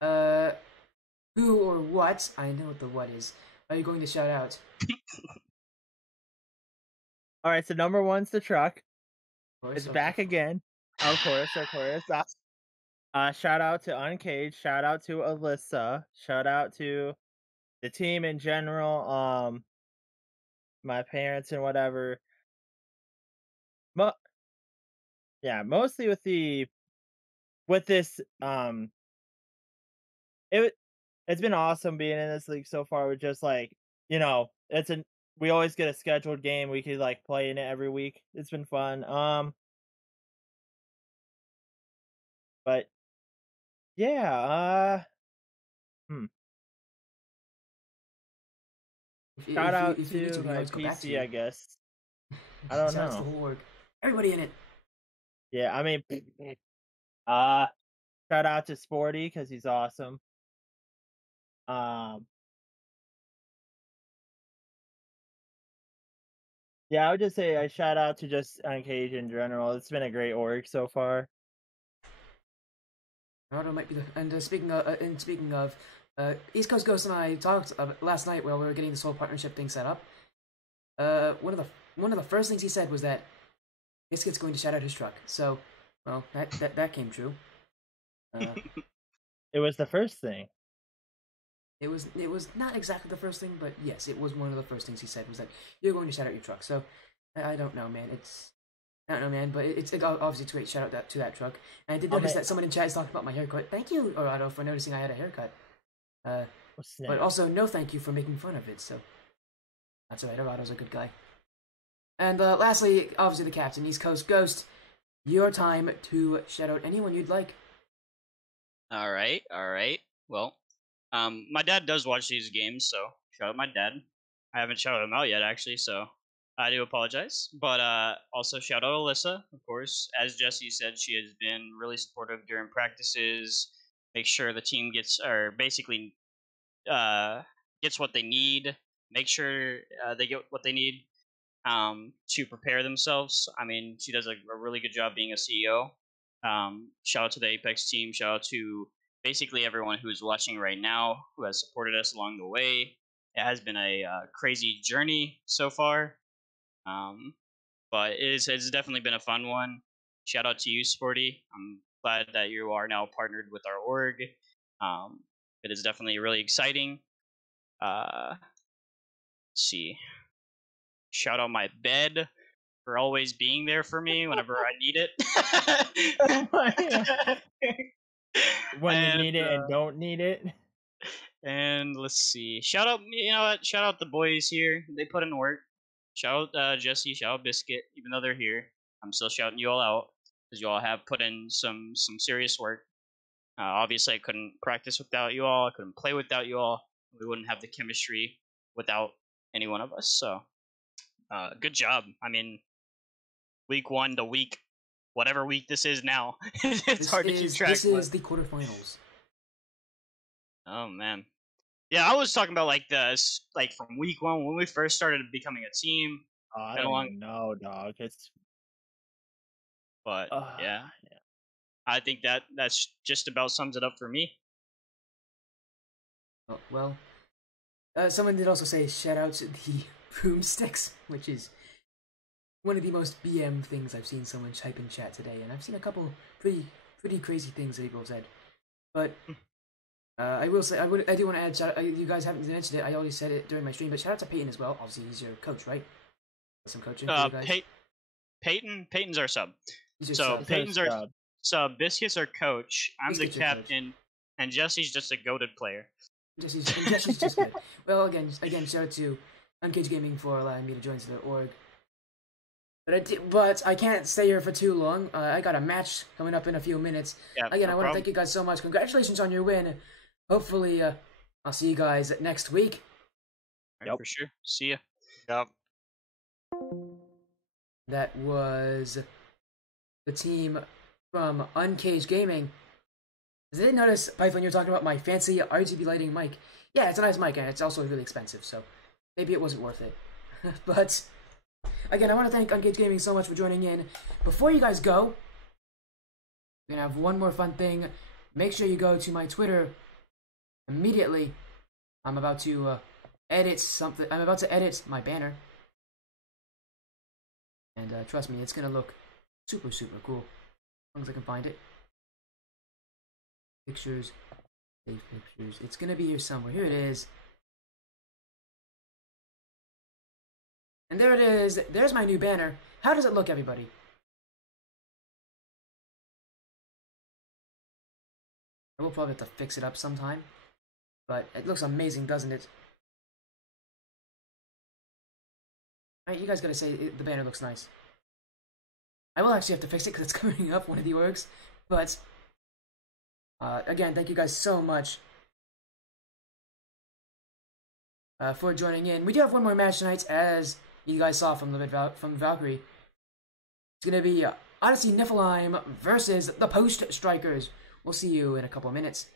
Who or what? I know what the what is. Are you going to shout out? All right, so number one's the truck. Of course, It's of back course. again. Of course. Shout out to Uncaged. Shout out to Alyssa. Shout out to the team in general. My parents and whatever. Yeah, mostly with this. It's been awesome being in this league so far. With just like we always get a scheduled game. We could like play in it every week. It's been fun. But yeah. Shout out If you need to we can my always go back to PC, you. I guess. I don't Shout out to the know. whole org. Everybody in it. Yeah, I mean, shout out to Sporty because he's awesome. Yeah, I would just say I shout out to just Uncaged in general. It's been a great org so far. Naruto might be the speaking of East Coast Ghost and I talked last night while we were getting this whole partnership thing set up. One of the first things he said was that Biscuit's going to shout out his truck. So, well, that came true. It was the first thing. It was not exactly the first thing, but yes, it was one of the first things he said was that you're going to shout out your truck. So, I don't know, man. I don't know, man, but it's obviously a great shout out to that truck. And I did notice that someone in chat is talking about my haircut. Thank you, Orado, for noticing I had a haircut. But also, no thank you for making fun of it, so that's alright, Orado's a good guy. And lastly, obviously the captain, East Coast Ghost. Your time to shout out anyone you'd like. Alright. Well, my dad does watch these games, so shout out my dad. I haven't shouted him out yet, actually, so I do apologize. But also shout out Alyssa, of course. As Jesse said, she has been really supportive during practices. Make sure the team gets what they need. Make sure they get what they need to prepare themselves. I mean, she does a really good job being a CEO. Shout out to the Apex team. Shout out to basically everyone who's watching right now who has supported us along the way. It has been a crazy journey so far, but it's definitely been a fun one. Shout out to you, Sporty. I'm glad that you are now partnered with our org. It is definitely really exciting. Let's see. Shout out my bed for always being there for me whenever I need it. When you need it and don't need it. And let's see. Shout out, shout out the boys here. They put in work. Shout out Jesse. Shout out Biscuit. Even though they're here, I'm still shouting you all out because you all have put in some serious work. Obviously, I couldn't practice without you all. I couldn't play without you all. We wouldn't have the chemistry without any one of us. So, good job. I mean, week 1 to whatever week this is now. It's hard to keep track. This is the quarterfinals. Oh man, yeah. I was talking about from week 1 when we first started becoming a team. I don't even know, dog. Yeah. I think that's just about sums it up for me. Well, someone did also say shout out to the broomsticks, which is one of the most BM things I've seen someone type in chat today, and I've seen a couple pretty crazy things that people have said. But I will say I do want to add shout out, you guys haven't mentioned it. I already said it during my stream, but shout out to Peyton as well. Obviously, he's your coach, right? Some coaching for you guys. Peyton's our sub. So Peyton's our sub. Biscuit's our coach. I'm the captain, and Jesse's just a goated player. Jesse's just good. Well, again, shout out to UncagedGaming for allowing me to join their org. But I can't stay here for too long. I got a match coming up in a few minutes. Yeah, again, I want to thank you guys so much. Congratulations on your win. Hopefully, I'll see you guys next week. Yep, for sure. See ya. Yep. That was the team from UncagedGaming. I didn't notice, Python, you're talking about my fancy RGB lighting mic. Yeah, it's a nice mic, and it's also really expensive, so maybe it wasn't worth it. But, again, I want to thank UncagedGaming so much for joining in. Before you guys go, we're going to have one more fun thing. Make sure you go to my Twitter immediately. I'm about to edit something. I'm about to edit my banner. And trust me, it's going to look super, super cool. As long as I can find it. Pictures. Save pictures. It's going to be here somewhere. Here it is. And there it is. There's my new banner. How does it look, everybody? I will probably have to fix it up sometime. But it looks amazing, doesn't it? Alright, you guys gotta say the banner looks nice. I will actually have to fix it because it's covering up one of the orgs. But, again, thank you guys so much for joining in. We do have one more match tonight, as you guys saw from from Valkyrie. It's gonna be Odyssey Niflheim versus the Post Strykers. We'll see you in a couple of minutes.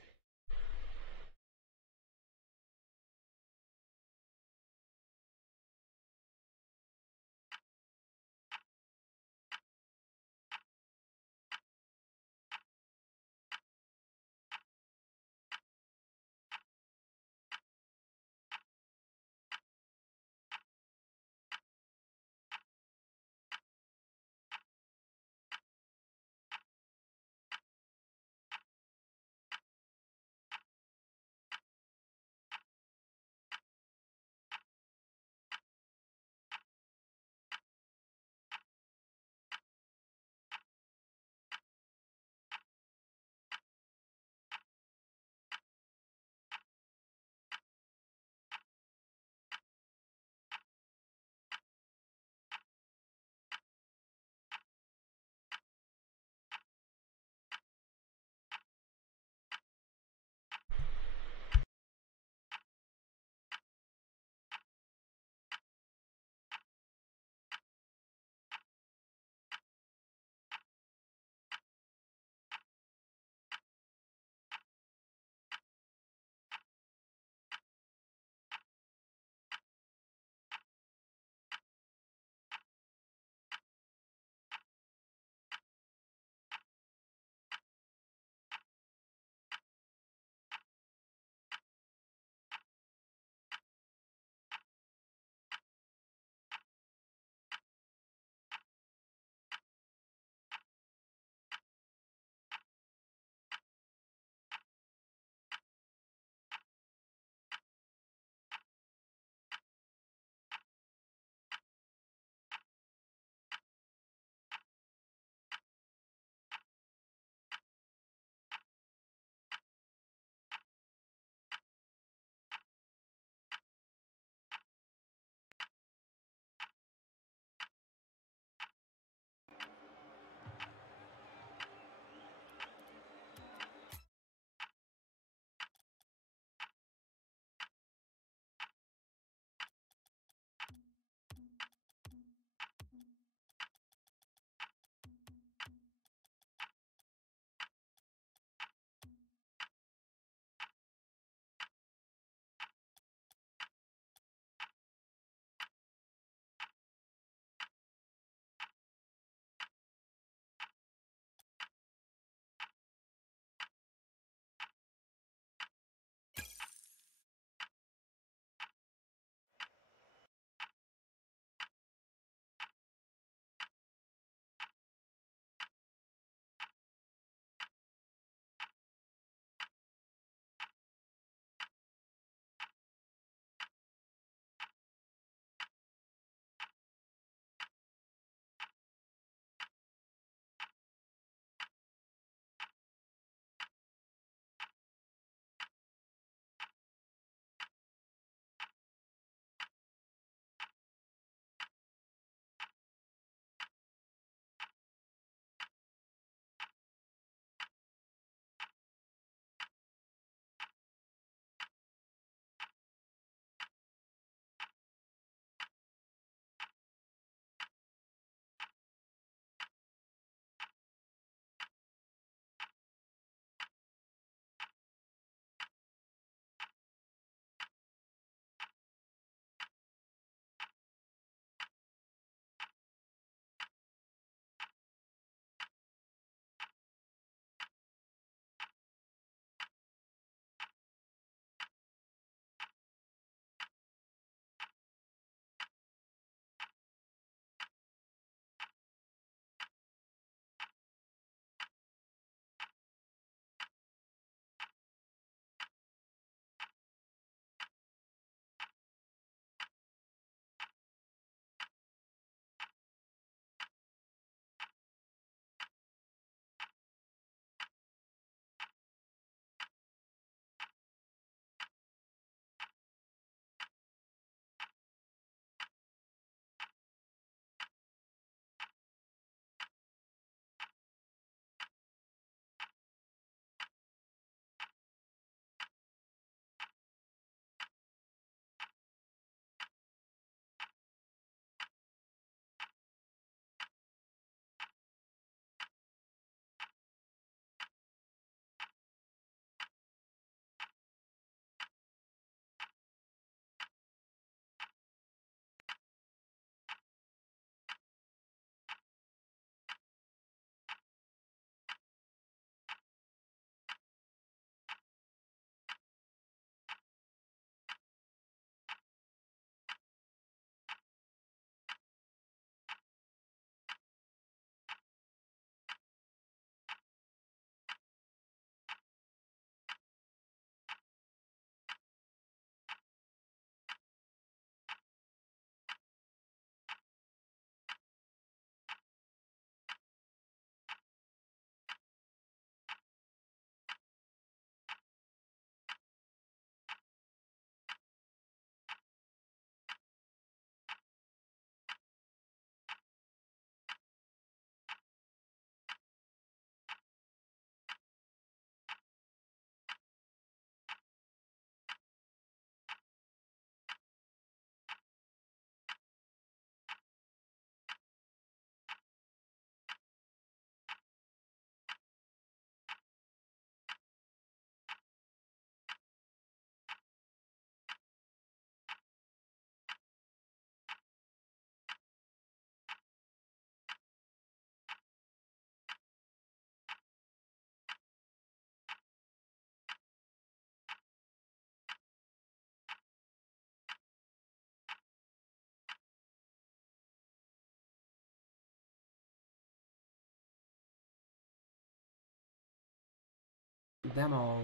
them all.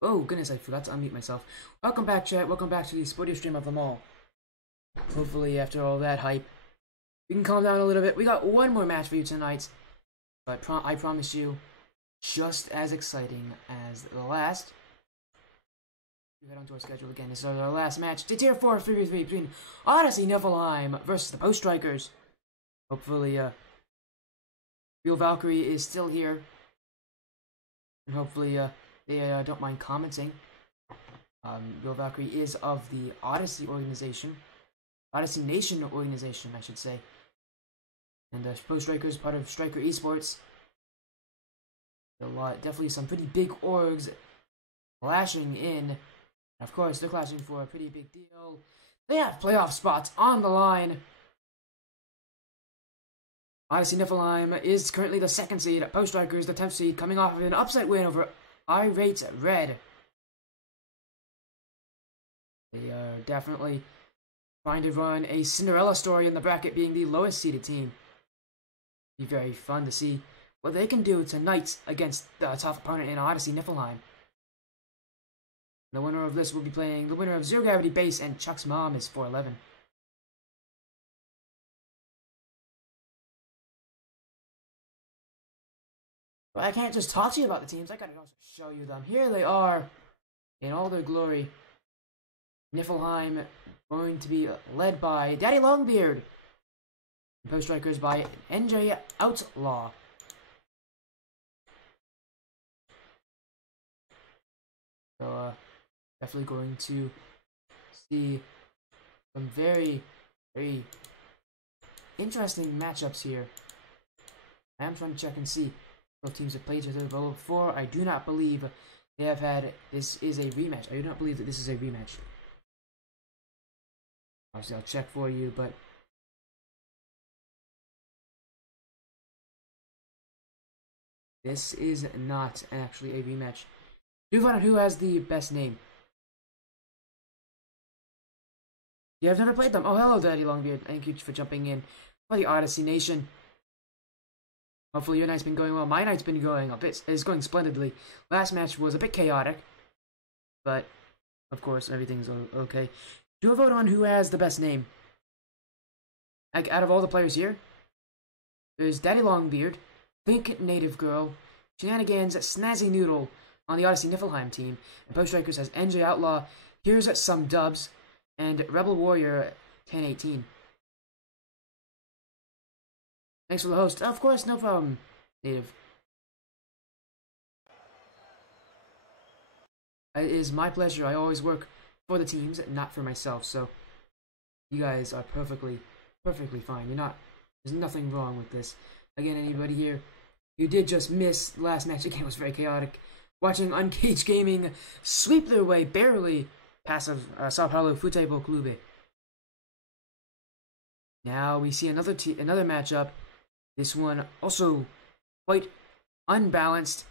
Oh, goodness, I forgot to unmute myself. Welcome back, chat. Welcome back to the sportiest stream of them all. Hopefully, after all that hype, we can calm down a little bit. We got one more match for you tonight, but I promise you, just as exciting as the last. We head on to our schedule again. This is our last match. The Tier 4 3v3 between Odyssey Niflheim versus the Post Strykers. Hopefully, Real Valkyrie is still here. And hopefully, they don't mind commenting. Real Valkyrie is of the Odyssey organization. Odyssey Nation organization, I should say. And Post Strykers, part of Striker Esports. Definitely some pretty big orgs clashing in. Of course, they're clashing for a pretty big deal. They have playoff spots on the line. Odyssey Niflheim is currently the 2nd seed. Post Strykers, the 10th seed, coming off of an upset win over Irate Red. They are definitely trying to run a Cinderella story in the bracket, being the lowest seeded team. Be very fun to see what they can do tonight against the tough opponent in Odyssey Niflheim. The winner of this will be playing the winner of Zero Gravity Base, and Chuck's mom is 411. But I can't just talk to you about the teams, I gotta also show you them. Here they are, in all their glory. Niflheim going to be led by Daddy Longbeard. Post Strykers by NJ Outlaw. So, definitely going to see some very, very interesting matchups here. I am trying to check and see. Both teams have played each other before. I do not believe they have had. This is a rematch. I do not believe that this is a rematch. Obviously, I'll check for you, but this is not actually a rematch. Do find out who has the best name. You have never played them. Oh, hello, Daddy Longbeard. Thank you for jumping in for the Odyssey Nation. Hopefully your night's been going well. My night's been going it's going splendidly. Last match was a bit chaotic, but of course everything's okay. Do a vote on who has the best name. Like, out of all the players here, there's Daddy Longbeard, Think Native Girl, Shenanigans, Snazzy Noodle on the Odyssey Niflheim team, and Post Strykers has NJ Outlaw, Here's Some Dubs, and Rebel Warrior 1018. Thanks for the host. Of course, no problem, Native. It is my pleasure. I always work for the teams, not for myself, so you guys are perfectly fine. There's nothing wrong with this. Again, anybody here, you did just miss the last match. The game was very chaotic. Watching UncagedGaming sweep their way barely past Sao Paulo Futebol Clube. Now we see another matchup. This one also quite unbalanced.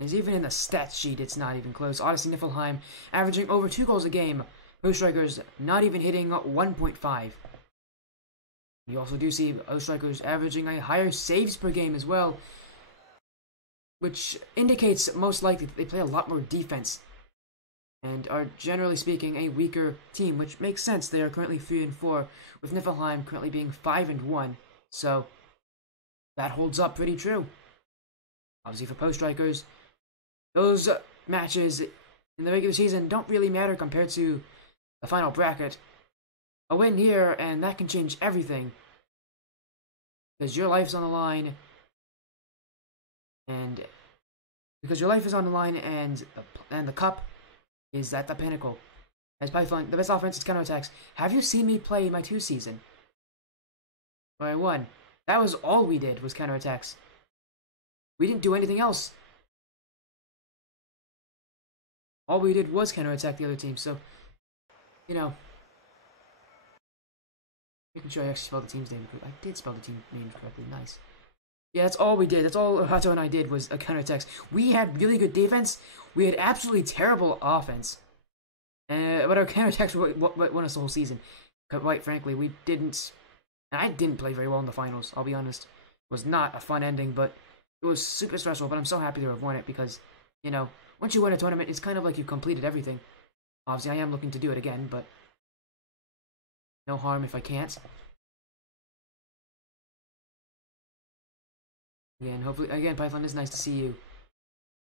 As even in the stat sheet, it's not even close. Odyssey Niflheim averaging over 2 goals a game. Post Strykers not even hitting 1.5. You also do see Post Strykers averaging a higher saves per game as well, which indicates most likely that they play a lot more defense and are, generally speaking, a weaker team, which makes sense. They are currently 3-4, with Niflheim currently being 5-1. So that holds up pretty true. Obviously, for Post Strykers, those matches in the regular season don't really matter compared to the final bracket. A win here, and that can change everything, because your life's on the line, and the cup is at the pinnacle. As Python, the best offense is counterattacks. Have you seen me play my 2 season? Where I won. That was all we did, was counterattacks. We didn't do anything else. All we did was counterattack the other team, so, you know. Making sure I actually spelled the team's name correctly. I did spell the team name correctly, nice. Yeah, that's all we did. That's all Hato and I did was a counterattacks. We had really good defense. We had absolutely terrible offense. But our counterattacks were what won us the whole season. Quite frankly, we didn't. And I didn't play very well in the finals, I'll be honest. It was not a fun ending, but it was super stressful. But I'm so happy to have won it because, you know, once you win a tournament, it's kind of like you've completed everything. Obviously, I am looking to do it again, but no harm if I can't. Again, hopefully, again, Python, it's nice to see you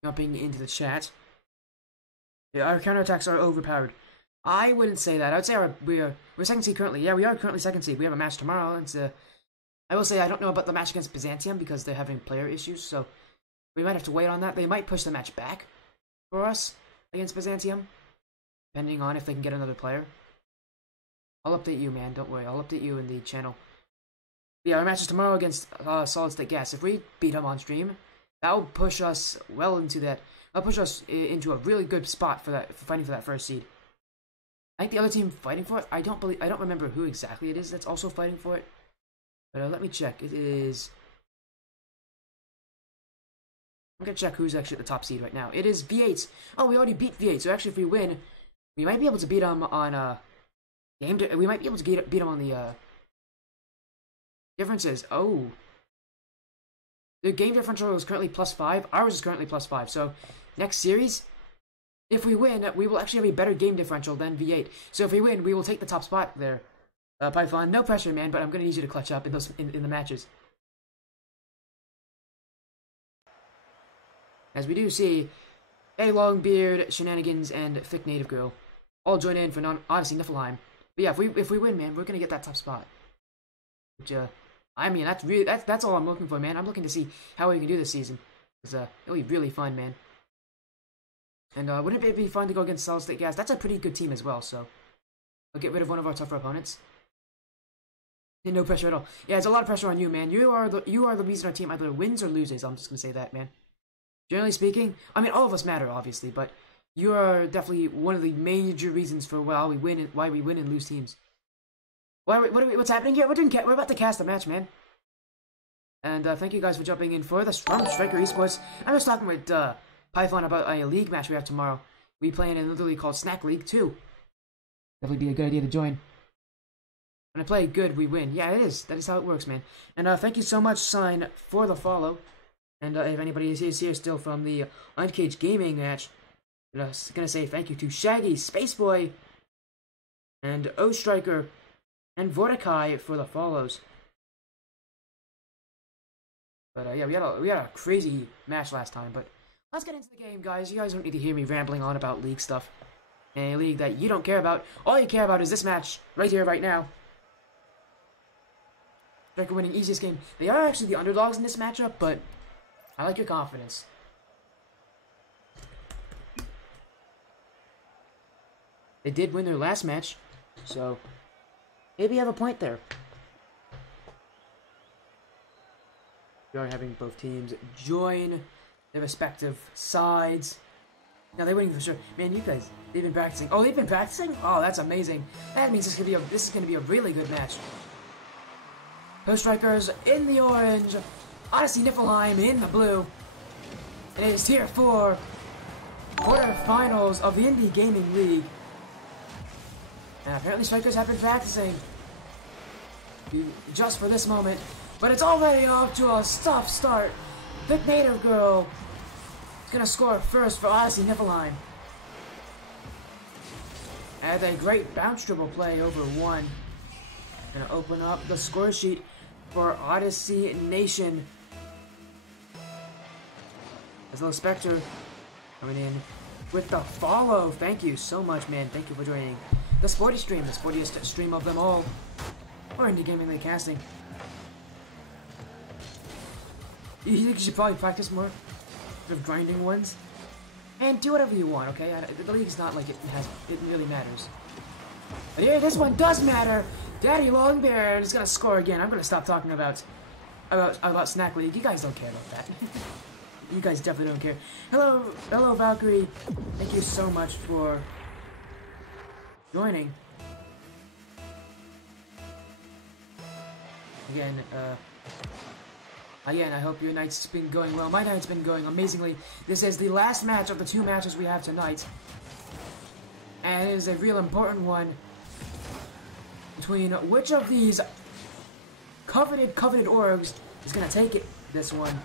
jumping into the chat. Yeah, our counterattacks are overpowered. I wouldn't say that. I would say we're second seed currently. Yeah, we are currently second seed. We have a match tomorrow. It's I will say I don't know about the match against Byzantium because they're having player issues, so we might have to wait on that. They might push the match back for us against Byzantium, depending on if they can get another player. I'll update you, man. Don't worry. I'll update you in the channel. Yeah, our match is tomorrow against Solid State Gas. If we beat them on stream, that will push us well into that. That'll push us into a really good spot for fighting for that first seed. I think the other team fighting for it, I don't remember who exactly it is that's also fighting for it. But let me check. It is... I'm gonna check who's actually at the top seed right now. It is V8. Oh, we already beat V8. So actually, if we win, we might be able to beat them on we might be able to beat them on the differences. Oh, the game differential is currently +5. Ours is currently +5. So next series, if we win, we will actually have a better game differential than V8. So if we win, we will take the top spot there. Python, no pressure, man. But I'm gonna need you to clutch up in those in the matches. As we do see, a Longbeard, Shenanigans, and Thick Native Girl all join in for Odyssey Niflheim. But yeah, if we win, man, we're gonna get that top spot. Which I mean, that's all I'm looking for, man. I'm looking to see how we can do this season. It'll be really fun, man. And wouldn't it be fun to go against Solid State Gas? That's a pretty good team as well. So I'll get rid of one of our tougher opponents. And no pressure at all. Yeah, it's a lot of pressure on you, man. You are the reason our team either wins or loses. I'm just gonna say that, man. Generally speaking, I mean, all of us matter, obviously, but you are definitely one of the major reasons for why we win and lose teams. What's happening here? We're about to cast a match, man. And thank you guys for jumping in for the Post Strykers Esports. I'm just talking with Python about a league match we have tomorrow. We play in a literally called Snack League 2. Definitely be a good idea to join. When I play good, we win. Yeah, it is. That is how it works, man. And thank you so much, Sign, for the follow. And if anybody is here still from the UncagedGaming match, I'm just gonna say thank you to Shaggy, Spaceboy, and Post Striker, and Vortikai for the follows. But yeah, we had a crazy match last time. But let's get into the game, guys. You guys don't need to hear me rambling on about league stuff. A league that you don't care about. All you care about is this match right here, right now. Striker winning easiest game. They are actually the underdogs in this matchup, but I like your confidence. They did win their last match, so maybe you have a point there. We are having both teams join their respective sides. Now they're winning for sure. Man, you guys, they've been practicing. Oh, they've been practicing? Oh, that's amazing. That means this is gonna be a really good match. Post Strykers in the orange, Odyssey Niflheim in the blue. It is Tier 4 quarterfinals of the Indy Gaming League. And apparently Strikers have been practicing just for this moment. But it's already off to a tough start. Thick Native Girl is going to score first for Odyssey Niflheim. And a great bounce dribble play over one. Going to open up the score sheet for Odyssey Nation. As Little Spectre coming in with the follow. Thank you so much, man. Thank you for joining the sporty stream, the sportiest stream of them all. Or Indie Gaming League Casting. You think you should probably practice more of grinding ones? And do whatever you want, okay? The league's not like it really matters. But yeah, this one does matter. Daddy Longbeard is gonna score again. I'm gonna stop talking about Snack League. You guys don't care about that. You guys definitely don't care. Hello, Valkyrie. Thank you so much for joining. Again, I hope your night's been going well. My night's been going amazingly. This is the last match of the 2 matches we have tonight. And it is a real important one between which of these coveted orgs is going to take it, this one.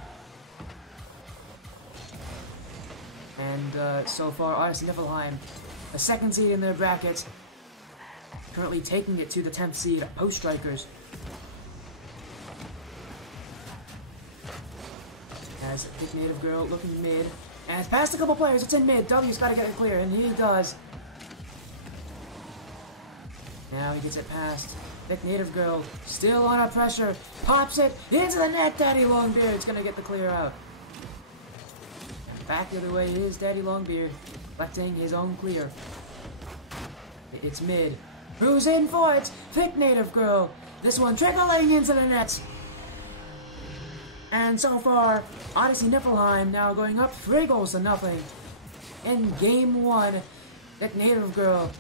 And so far, Odyssey Niflheim, a second seed in their bracket, currently taking it to the 10th seed, Post Strykers. As Big Native Girl looking mid, and it's past a couple players, it's in mid, W's got to get it clear, and he does. Now he gets it past. Thick Native Girl, still under pressure, pops it into the net. Daddy Longbeard's gonna get the clear out. And back the other way is Daddy Longbeard, collecting his own clear. It's mid. Who's in for it? Thick Native Girl. This one trickling into the net. And so far, Odyssey Niflheim now going up 3-0 in game 1. Thick Native Girl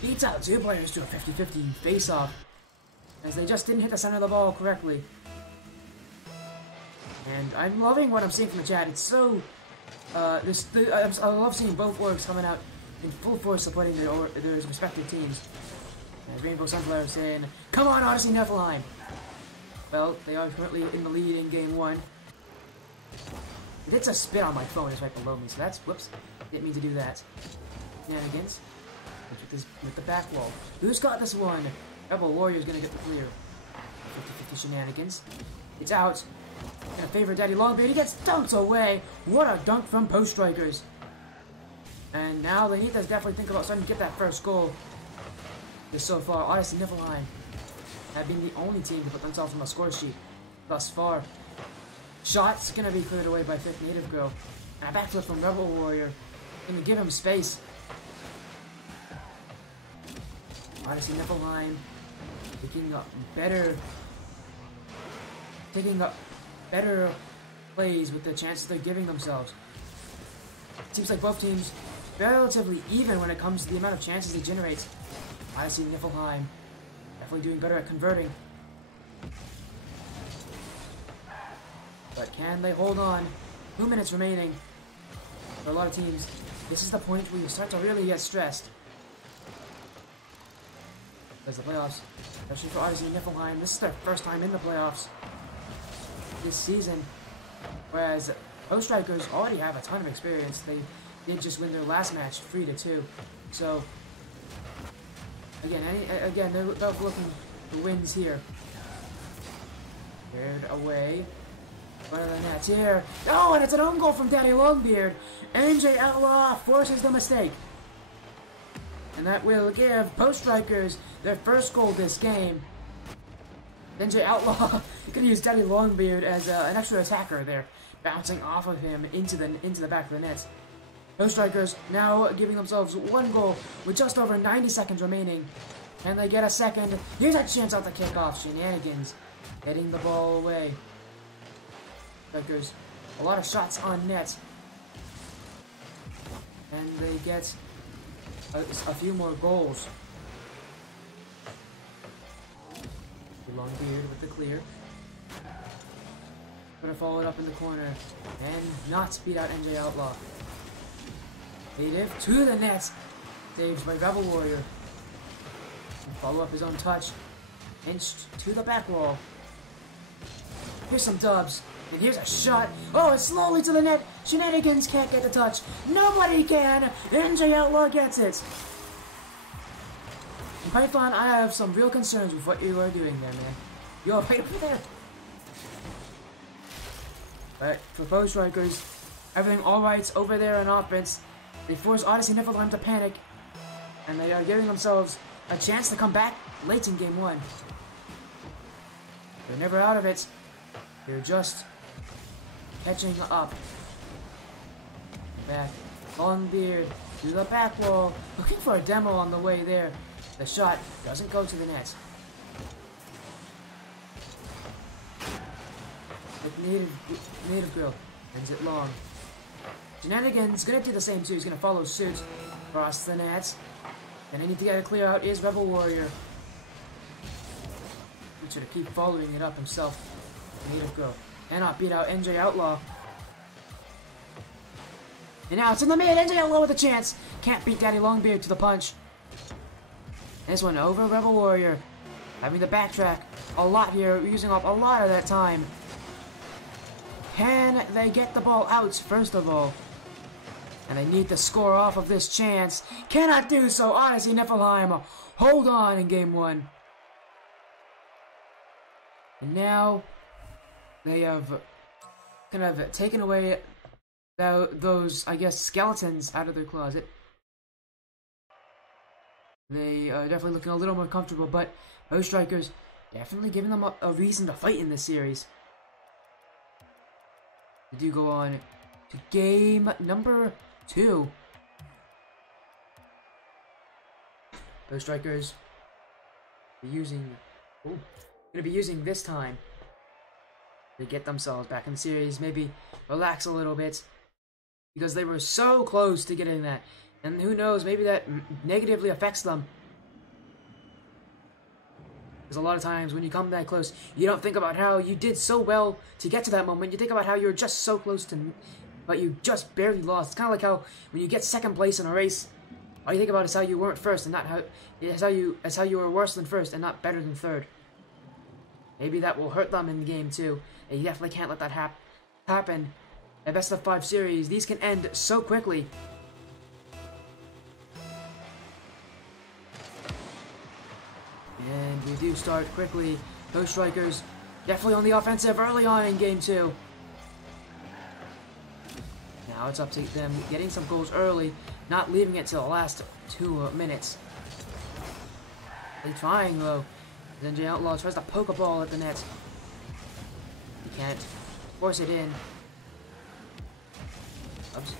beats out 2 players to a 50-50 face-off, as they just didn't hit the center of the ball correctly. And I'm loving what I'm seeing from the chat. It's so... I love seeing both orgs coming out in full force supporting their respective teams. And Rainbow Sunflower saying, "Come on, Odyssey Niflheim!" Well, they are currently in the lead in game 1. It's a spit on my phone, it's right below me, so that's... Whoops. Didn't mean to do that. Shenanigans. With the back wall. Who's got this one? Rebel Warrior's gonna get the clear. 50-50 shenanigans. It's out. Gonna favor Daddy Longbeard. He gets dunked away. What a dunk from Post Strykers. And now they need to definitely think about starting to get that first goal. This so far, Odyssey Niflheim have been the only team to put themselves on the score sheet thus far. Shot's gonna be cleared away by Thick Native Girl. And a backflip from Rebel Warrior. Gonna give him space. Odyssey Niflheim taking up better plays with the chances they're giving themselves. It seems like both teams relatively even when it comes to the amount of chances they generate. Odyssey Niflheim definitely doing better at converting. But can they hold on? 2 minutes remaining for a lot of teams. This is the point where you start to really get stressed. There's the playoffs, especially for Odyssey and Niflheim. This is their first time in the playoffs this season, whereas Post Strykers already have a ton of experience. They did just win their last match 3-2. So again, they're looking for wins here. Cleared away. Front of the net here. Oh, and it's an own goal from Daddy Longbeard. NJ Outlaw forces the mistake. And that will give Post Strykers their first goal this game. NJ Outlaw could use Daddy Longbeard as an extra attacker there, bouncing off of him into the back of the net. Post Strykers now giving themselves 1 goal with just over 90 seconds remaining. Can they get a second? Here's a chance out the kickoff. Shenanigans getting the ball away. Strykers, a lot of shots on net, and they get a few more goals. Longbeard with the clear. Gonna follow it up in the corner and not beat out NJ Outlaw. Native to the net. Saved by Rebel Warrior. And follow up his own touch. Inched to the back wall. Here's some dubs. And here's a shot. Oh, it's slowly to the net. Shenanigans can't get the touch. Nobody can. NJ Outlaw gets it. And Python, I have some real concerns with what you are doing there, man. You're right over there. But for Post Strykers, everything alright over there on offense. They force Odyssey Niflheim to panic. And they are giving themselves a chance to come back late in game 1. They're never out of it. They're just catching up. Back. Longbeard to the back wall. Looking for a demo on the way there. The shot doesn't go to the net. The native girl ends it long. Shenanigans gonna do the same too. He's gonna follow suit. Cross the net. Then I need to get a clear out is Rebel Warrior. He should keep following it up himself. Native girl cannot beat out NJ Outlaw. And now it's in the mid. NJ Outlaw with a chance. Can't beat Daddy Longbeard to the punch. This one over Rebel Warrior. Having to backtrack a lot here. Using up a lot of that time. Can they get the ball out first of all? And they need to score off of this chance. Cannot do so. Odyssey Niflheim hold on in game 1. And now they have kind of taken away those, I guess, skeletons out of their closet. They are definitely looking a little more comfortable, but Post Strykers definitely giving them a reason to fight in this series. We do go on to game number 2. Post Strykers gonna be using this time to get themselves back in the series, maybe relax a little bit, because they were so close to getting that, and who knows, maybe that negatively affects them. Because a lot of times when you come that close, you don't think about how you did so well to get to that moment. You think about how you were just so close to, but you just barely lost. It's kind of like how when you get second place in a race, all you think about is how you weren't first, and not how it's how you were worse than first and not better than third. Maybe that will hurt them in the game too. And you definitely can't let that happen. At best of 5 series, these can end so quickly. And we do start quickly. Post Strykers definitely on the offensive early on in game 2. Now it's up to them getting some goals early, not leaving it to the last 2 minutes. They're trying though. Then Jay Outlaw tries to poke a ball at the net. He can't force it in. Oops.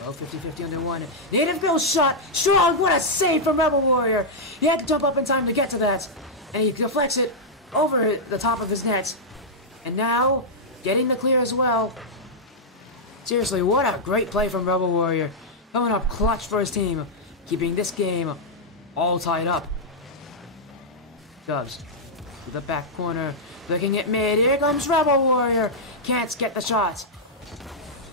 Well, 50-50 under 1. Native Girl shot! Strong! What a save from Rebel Warrior! He had to jump up in time to get to that. And he deflects it over the top of his net. And now, getting the clear as well. Seriously, what a great play from Rebel Warrior. Coming up clutch for his team. Keeping this game all tied up. Dubs to the back corner. Looking at mid. Here comes Rebel Warrior. Can't get the shot.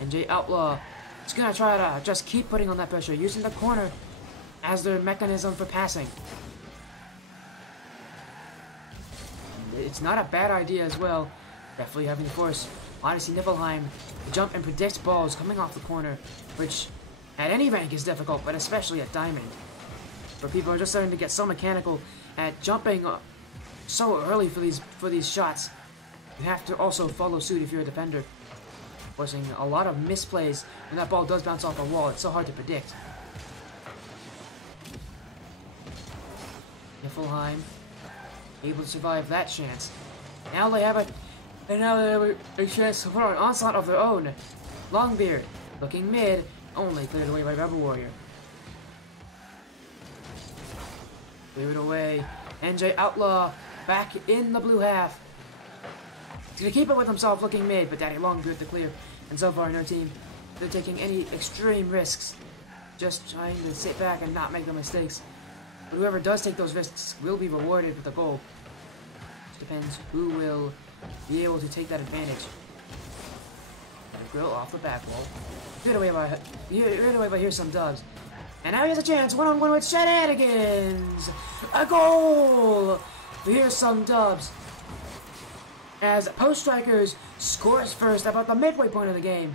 And Jay Outlaw is going to try to just keep putting on that pressure, using the corner as their mechanism for passing. And it's not a bad idea as well. Definitely having to force Odyssey Niflheim to jump and predict balls coming off the corner, which at any rank is difficult, but especially at Diamond, where people are just starting to get so mechanical at jumping so early for these shots. You have to also follow suit if you're a defender, forcing a lot of misplays when that ball does bounce off a wall. It's so hard to predict. Niflheim able to survive that chance. Now they have a chance to put on an onslaught of their own. Longbeard looking mid, only cleared away by Rebel Warrior. Cleared away. NJ Outlaw back in the blue half. He's going to keep it with himself looking mid, but Daddy Longbeard the clear. And so far in our team, they're taking any extreme risks. Just trying to sit back and not make the mistakes. But whoever does take those risks will be rewarded with a goal. It depends who will be able to take that advantage. And grill off the back wall. Good away by here's some dubs. And now he has a chance, one-on-one with Shenanigans! A goal! Here's some dubs. As Post Strykers scores first about the midway point of the game.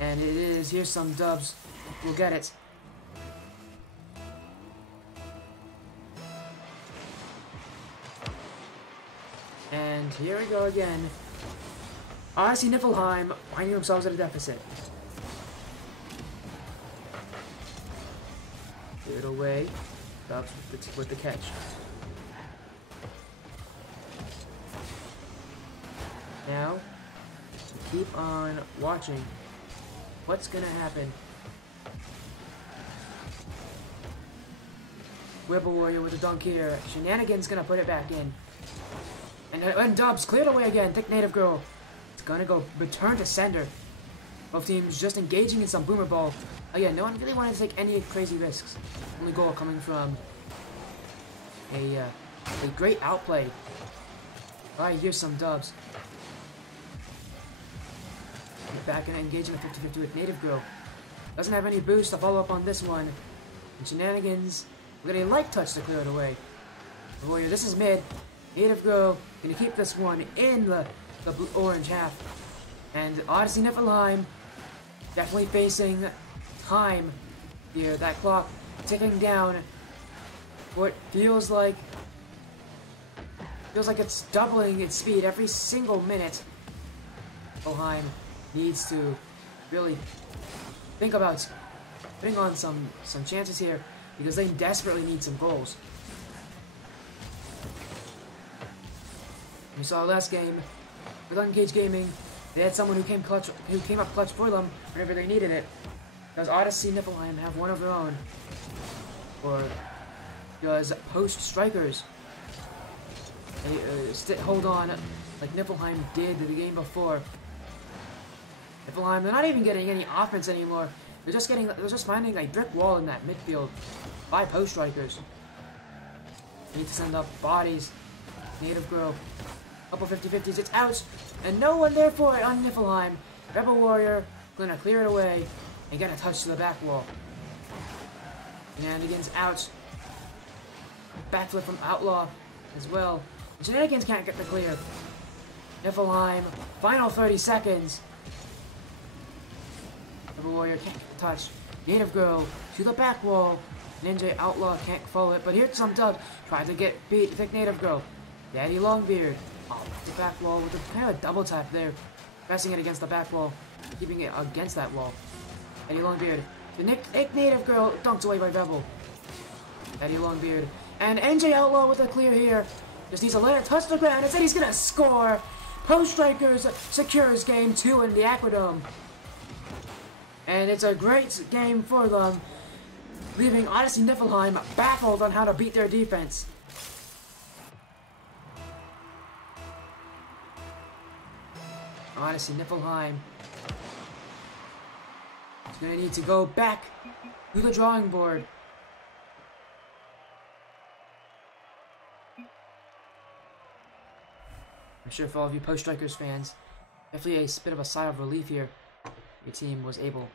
And it is, here's some dubs. We'll get it. And here we go again. Odyssey Niflheim finding themselves at a deficit. Clear it away. Dubs with the catch. Now, keep on watching what's gonna happen. Rebel Warrior with a dunk here. Shenanigans gonna put it back in. And Dubs cleared away again. Thick Native Girl. It's gonna go return to sender. Both teams just engaging in some boomer ball. Again, no one really wanted to take any crazy risks. Only goal coming from a great outplay. Alright, here's some dubs. Get back and engage in a 50-50 with Native Girl. Doesn't have any boost to follow up on this one. And Shenanigans, we're getting a light touch to clear it away. The Warrior, this is mid. Native Girl gonna keep this one in the blue, orange half. And Odyssey Niflheim Definitely facing time here. That clock ticking down. What feels like it's doubling its speed every single minute. Niflheim needs to really think about putting on some chances here because they desperately need some goals. We saw last game with UncagedGaming, they had someone who came up clutch for them whenever they needed it. Does Odyssey Niflheim have one of their own? Or does Post Strykers hold on like Niflheim did the game before? Niflheim, they're not even getting any offense anymore. They're just finding a brick wall in that midfield by Post Strykers. They need to send up bodies. Native Girl. Couple 50-50s, it's out, and no one there for it on Niflheim. Rebel Warrior gonna clear it away and get a touch to the back wall. Shenanigans out. Backflip from Outlaw as well. Shenanigans can't get the clear. Niflheim, final 30 seconds. Rebel Warrior can't get the touch. Native Girl to the back wall. Ninja Outlaw can't follow it, but here's some dubs. Tried to get beat. Thick Native Girl. Daddy Longbeard. Oh, the back wall with a kind of a double tap there. Pressing it against the back wall. Keeping it against that wall. Daddy Longbeard. The Native Girl dunked away by Rebel. Daddy Longbeard. And NJ Outlaw with a clear here. Just needs to let it touch the ground. Instead he's gonna score. Post Strykers secures game 2 in the Aquadome. And it's a great game for them. Leaving Odyssey Niflheim baffled on how to beat their defense. Odyssey Niflheim is going to need to go back to the drawing board. I'm sure for all of you Post Strykers fans, definitely a bit of a sigh of relief here. Your team was able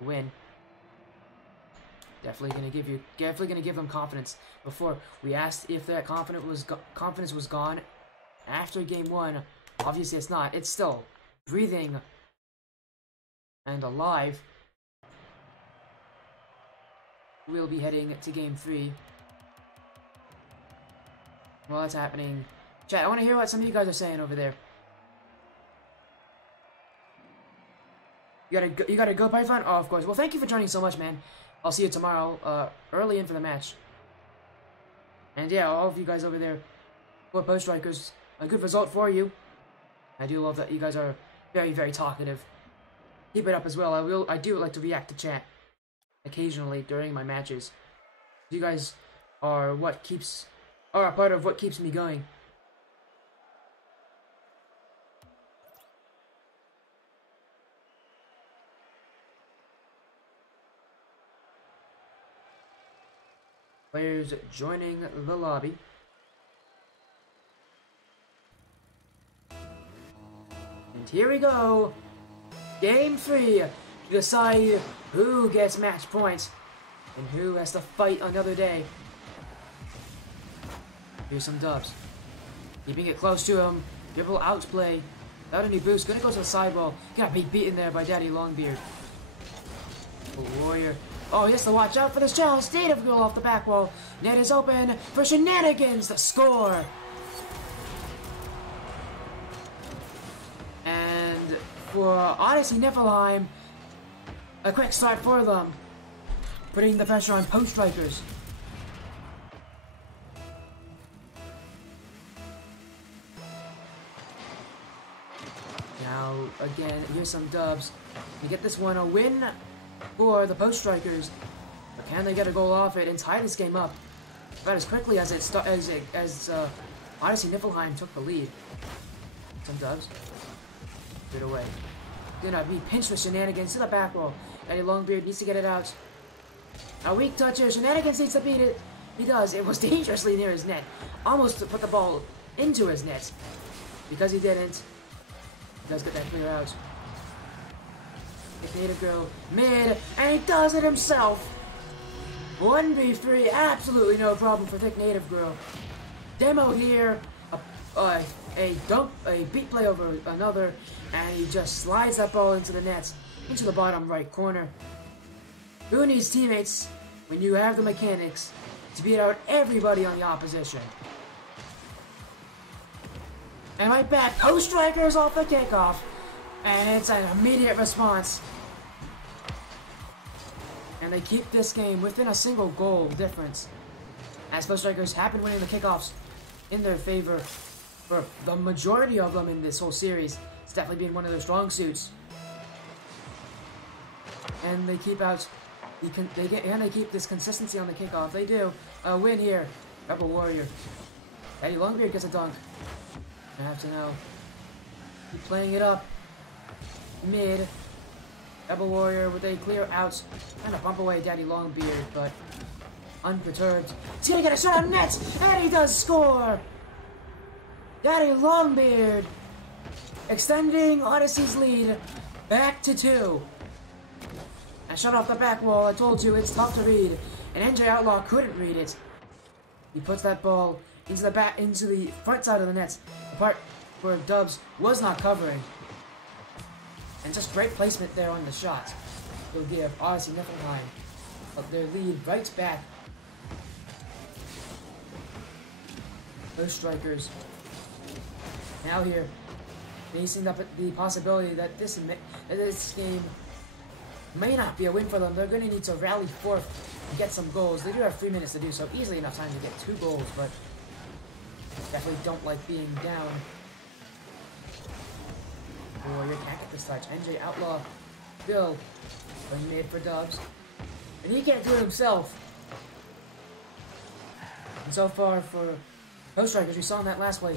to win. Definitely gonna give them confidence. Before we asked if that confidence was gone after game 1. Obviously it's not. It's still breathing and alive. We'll be heading to game 3. While that's happening, chat, I want to hear what some of you guys are saying over there. You gotta go, Python? Oh, of course. Well, thank you for joining so much, man. I'll see you tomorrow, early in for the match. And yeah, all of you guys over there, for Post Strykers, a good result for you. I do love that you guys are very, very talkative. Keep it up as well. I do like to react to chat occasionally during my matches. You guys are a part of what keeps me going. Players joining the lobby. And here we go. Game 3 to decide who gets match points and who has to fight another day. Here's some dubs. Keeping it close to him. Dribble outplay. Without any boost. Gonna go to the sidewall. Gonna be beaten there by Daddy Longbeard. Warrior. Oh, he has to watch out for this challenge. Native Girl off the back wall. Net is open for Shenanigans to score. And for Odyssey Niflheim, a quick start for them. Putting the pressure on Post Strykers. Now, again, here's some dubs. You get this one a win for the Post Strykers, but can they get a goal off it and tie this game up about as quickly as Odyssey Niflheim took the lead? Some dubs. Get away. Gonna be pinched with Shenanigans to the back wall. Eddie Longbeard needs to get it out. A weak touch here. Shenanigans needs to beat it. He does. It was dangerously near his net. Almost to put the ball into his net. Because he didn't. He does get that clear out. Native Girl mid, and he does it himself. 1v3, absolutely no problem for Thick Native Girl. Demo here, a beat play over another, and he just slides that ball into the net. into the bottom right corner. Who needs teammates when you have the mechanics to beat out everybody on the opposition? And right back, Post Strykers off the kickoff, and it's an immediate response. And they keep this game within a single goal difference, as Post Strykers have been winning the kickoffs in their favor for the majority of them in this whole series. It's definitely been one of their strong suits. And they keep out, they keep this consistency on the kickoff. They do a win here. Rebel Warrior. Daddy Longbeard gets a dunk. I have to know. Keep playing it up. Mid. Rebel Warrior with a clear out. Trying to bump away Daddy Longbeard, but unperturbed. He's gonna get a shot on net, and he does score! Daddy Longbeard extending Odyssey's lead back to 2. I shut off the back wall. I told you it's tough to read, and NJ Outlaw couldn't read it. He puts that ball into the front side of the net, the part where Dubs was not covering. And just great placement there on the shot. Will give Odyssey Niflheim up their lead right back. Those Strykers now here facing up the possibility that this game may not be a win for them. They're going to need to rally forth and get some goals. They do have 3 minutes to do so, easily enough time to get 2 goals, but definitely don't like being down. Warrior can't get this touch. NJ Outlaw still playing mid for Dubs, and he can't do it himself. And so far for Post Strykers, we saw in that last play,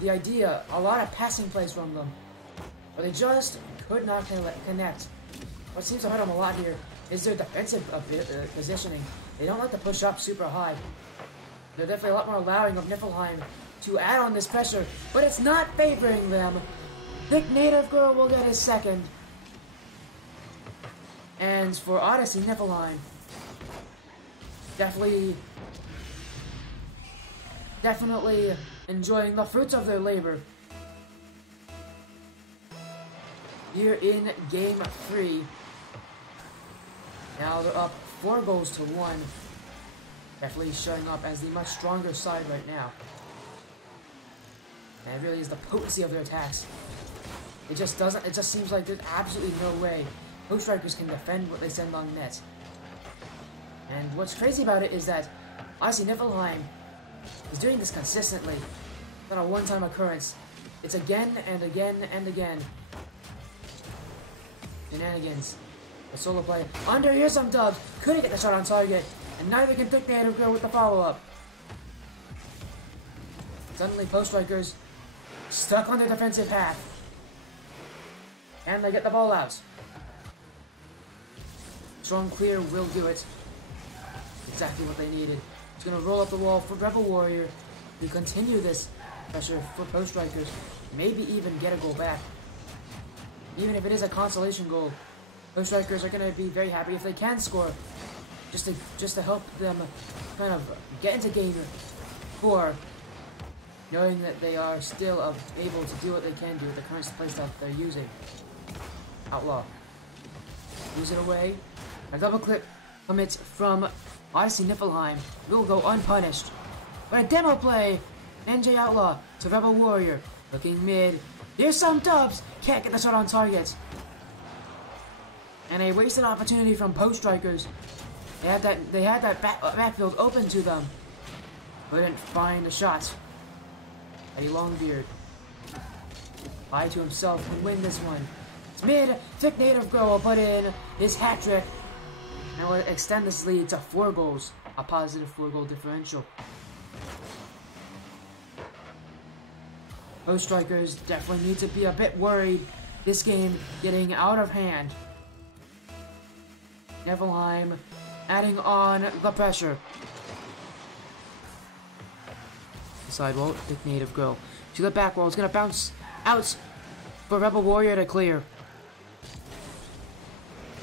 the idea, a lot of passing plays from them, but they just could not connect. What seems to hurt them a lot here is their defensive positioning. They don't like to push up super high. They're definitely a lot more allowing of Niflheim to add on this pressure, but it's not favoring them. Thick Native Girl will get his second. And for Odyssey, Niflheim, definitely enjoying the fruits of their labor. Here in Game 3. Now they're up 4 goals to 1. Definitely showing up as the much stronger side right now. And it really is the potency of their attacks. It just seems like there's absolutely no way Post Strykers can defend what they send on net. And what's crazy about it is that Odyssey Niflheim is doing this consistently. It's not a one-time occurrence. It's again and again and again. Shenanigans. The solo play. Under, here's some Dubs. Couldn't get the shot on target. And neither can Thick Native Girl with the follow-up. Suddenly, Post Strykers stuck on their defensive half. And they get the ball out. Strong clear will do it. Exactly what they needed. He's going to roll up the wall for Rebel Warrior to continue this pressure for Post Strykers. Maybe even get a goal back. Even if it is a consolation goal, Post Strykers are going to be very happy if they can score. Just to help them kind of get into Game 4, knowing that they are still able to do what they can do with the current playstyle they're using. Outlaw. Use it away. A double clip commits from Odyssey Niflheim will go unpunished. But a demo play! NJ Outlaw to Rebel Warrior. Looking mid. Here's some Dubs! Can't get the shot on target. And a wasted opportunity from Post Strykers. They had that backfield open to them. But didn't find the shot. Eddie Longbeard. Lie to himself and win this one. It's mid. Thick Native Girl will put in his hat trick. And will extend this lead to 4 goals. A positive 4-goal differential. Post Strykers definitely need to be a bit worried. This game getting out of hand. Niflheim adding on the pressure. Side wall, Thick Native Girl. To the back wall. It's going to bounce out for Rebel Warrior to clear.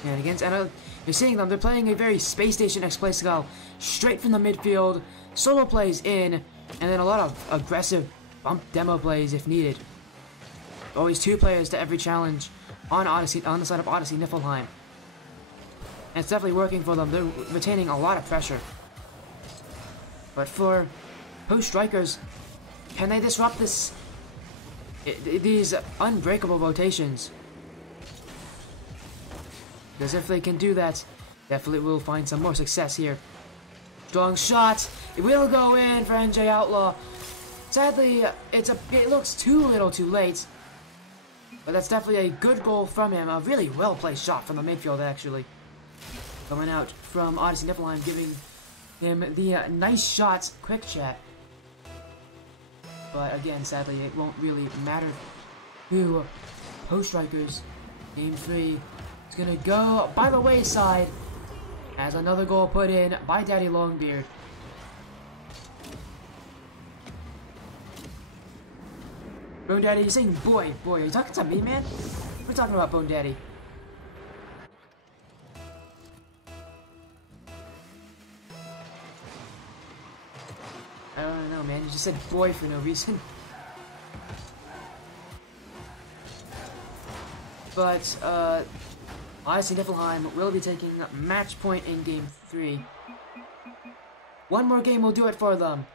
And against Anna, you're seeing them. They're playing a very Space Station-esque play style. Straight from the midfield. Solo plays in. And then a lot of aggressive bump demo plays if needed. Always 2 players to every challenge on Odyssey, on the side of Odyssey Niflheim. And it's definitely working for them. They're retaining a lot of pressure. But for Post Strykers, can they disrupt these unbreakable rotations? Because if they can do that, definitely will find some more success here. Strong shot. It will go in for NJ Outlaw. Sadly, it looks too little too late. But that's definitely a good goal from him. A really well-placed shot from the midfield, actually. Coming out from Odyssey Niflheim, giving him the nice shot quick chat. But again, sadly, it won't really matter who Post Strykers. Game 3 is going to go by the wayside as another goal put in by Daddy Longbeard. Bone Daddy, you're saying boy. Are you talking to me, man? We're talking about Bone Daddy. I don't know, man. You just said boy for no reason. But, Odyssey Niflheim will be taking match point in Game 3. One more game will do it for them.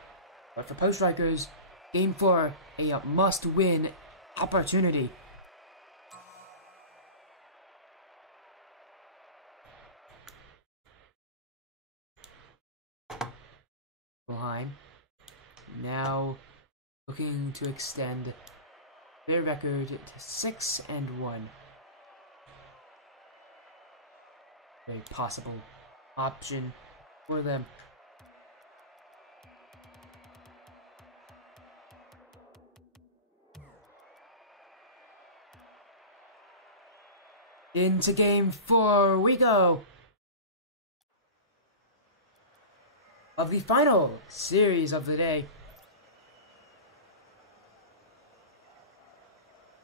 But for Post Strykers, Game 4, a must-win opportunity. Niflheim now looking to extend their record to 6-1. Very possible option for them. Into Game 4 we go! Of the final series of the day.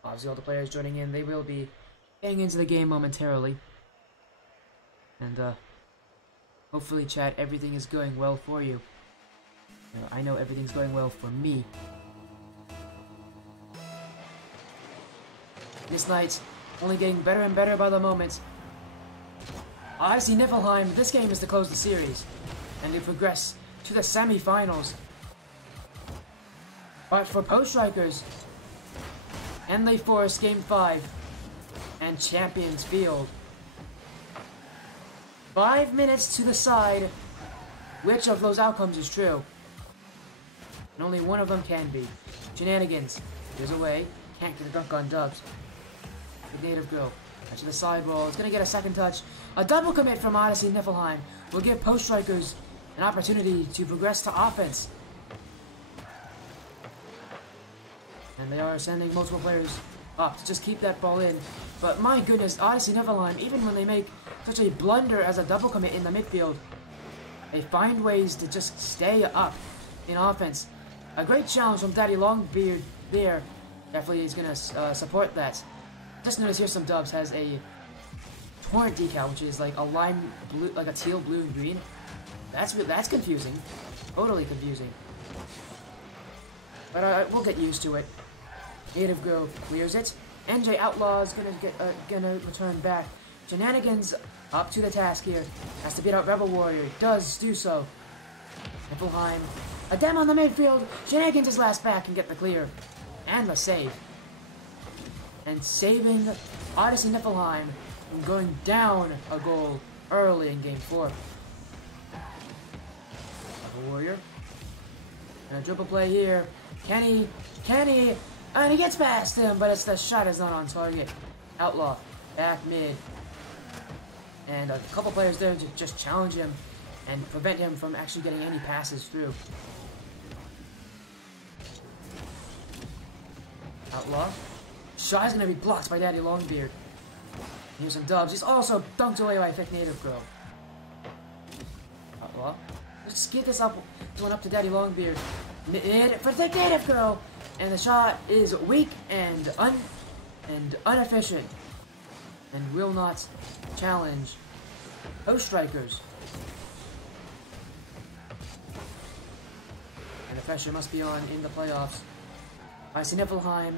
Obviously all the players joining in, they will be getting into the game momentarily. And hopefully chat, everything is going well for you. I know everything's going well for me. This night, only getting better and better by the moment. Odyssey Niflheim, this game is to close the series, and to progress to the semi-finals. But for Post Strykers, and they force Game 5 and Champions Field. 5 minutes to decide which of those outcomes is true. And only one of them can be. Shenanigans. Goes away. Can't get a dunk on Dubs. The native girl. Touch to the sidewall. It's going to get a second touch. A double commit from Odyssey Niflheim will give Post Strykers an opportunity to progress to offense. And they are sending multiple players up to just keep that ball in. But my goodness, Odyssey Niflheim, even when they make such a blunder as a double commit in the midfield, they find ways to just stay up in offense. A great challenge from Daddy Longbeard there. Definitely is going to support that. Just notice here some Dubs has a torrent decal, which is like a lime blue, like a teal, blue, and green. That's confusing. Totally confusing. But we'll get used to it. Native Girl clears it. NJ Outlaw is gonna return back. Shenanigans up to the task here. Has to beat out Rebel Warrior. Does do so. Niflheim. A dem on the midfield. Shenanigans is last back and get the clear. And the save. And saving Odyssey Niflheim from going down a goal early in Game 4. Rebel Warrior. And a dribble play here. Kenny, and he gets past him, but the shot is not on target. Outlaw, back mid. And a couple players there to just challenge him and prevent him from actually getting any passes through. Outlaw. Shot is going to be blocked by Daddy Longbeard. Here's some Dubs. He's also dunked away by Thick Native Girl. Outlaw. Let's get this up, going up to Daddy Longbeard. Mid for Thick Native Girl. And the shot is weak and inefficient. And will not challenge Post Strykers. And the pressure must be on in the playoffs. I see Niflheim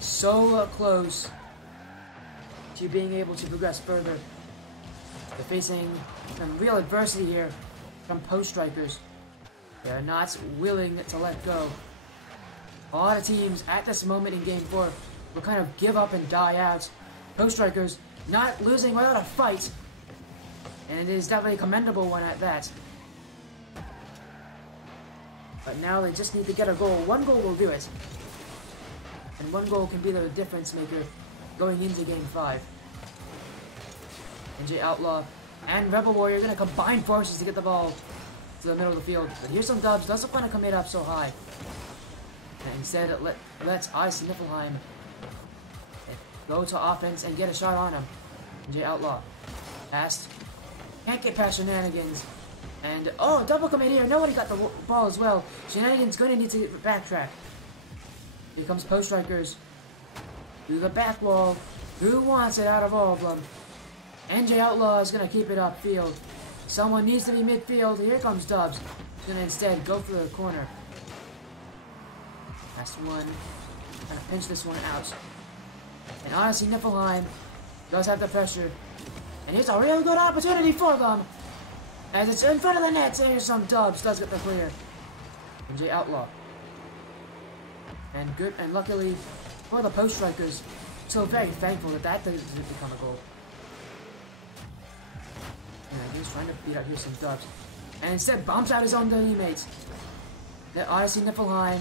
so close to being able to progress further. They're facing some real adversity here from Post Strykers. They're not willing to let go. A lot of teams at this moment in Game 4 will kind of give up and die out. Post Strykers not losing without a fight. And it is definitely a commendable one at that. But now they just need to get a goal. One goal will do it. And one goal can be the difference maker going into Game 5. NJ Outlaw and Rebel Warrior are going to combine forces to get the ball to the middle of the field. But here's some dubs. Doesn't want to commit up so high. And instead, let's Odyssey Niflheim go to offense and get a shot on him. NJ Outlaw. Fast. Can't get past Shenanigans. And, oh, double commit here. Nobody got the ball as well. Shenanigans going to need to backtrack. Here comes Post Strykers. Through the back wall. Who wants it out of all of them? NJ Outlaw is going to keep it upfield. Someone needs to be midfield. Here comes Dubs. He's going to instead go for the corner. Last one. Trying to pinch this one out. And honestly, Niflheim does have the pressure. And here's a real good opportunity for them. As it's in front of the net, here's some Dubs. Does get the clear. NJ Outlaw. And good, and luckily for the Post Strykers, so very thankful that that didn't become a goal. And he's trying to beat out here some Dubs. And instead bumps out his own teammates. The Odyssey Niflheim.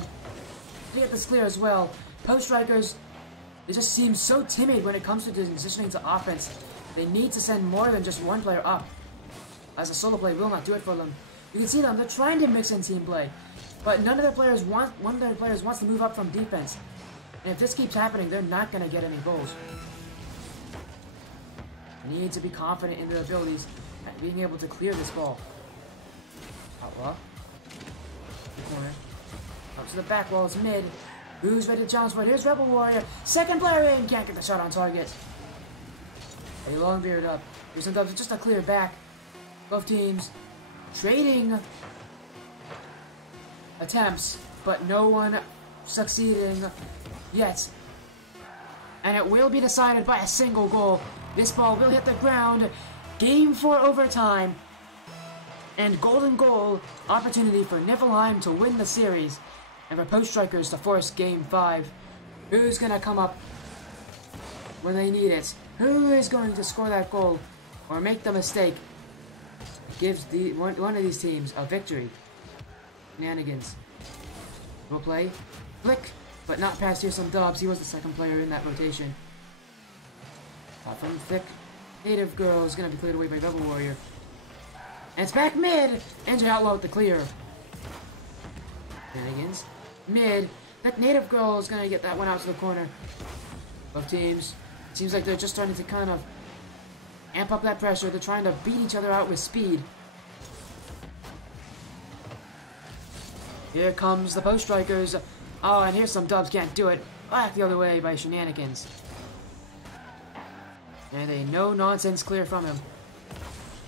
They get this clear as well. Post Strykers, they just seem so timid when it comes to transitioning to offense. They need to send more than just one player up, as a solo play will not do it for them. You can see them, they're trying to mix in team play. But none of their players one of their players wants to move up from defense. And if this keeps happening, they're not going to get any goals. They need to be confident in their abilities at being able to clear this ball. Outlaw. Corner. Up to the back wall, it's mid. Who's ready to challenge for it? Here's Rebel Warrior. Second player in, can't get the shot on target. A Longbeard up. Here's some Dubs, just a clear back. Both teams trading attempts, but no one succeeding yet. And it will be decided by a single goal. This ball will hit the ground. Game 4 overtime. And golden goal opportunity for Niflheim to win the series. And for Post Strykers to force Game 5. Who's going to come up when they need it? Who is going to score that goal or make the mistake? Gives one of these teams a victory. Shenanigans. Will play. Flick, but not past here some Dubs. He was the second player in that rotation. Top from thick. Native Girl is going to be cleared away by Rebel Warrior. And it's back mid! NJ Outlaw with the clear. Shenanigans. Mid. That Native Girl is going to get that one out to the corner. Both teams. Seems like they're just starting to kind of amp up that pressure. They're trying to beat each other out with speed. Here comes the Post Strykers. Oh, and here's some Dubs, can't do it. Back the other way by Shenanigans. And a no-nonsense clear from him.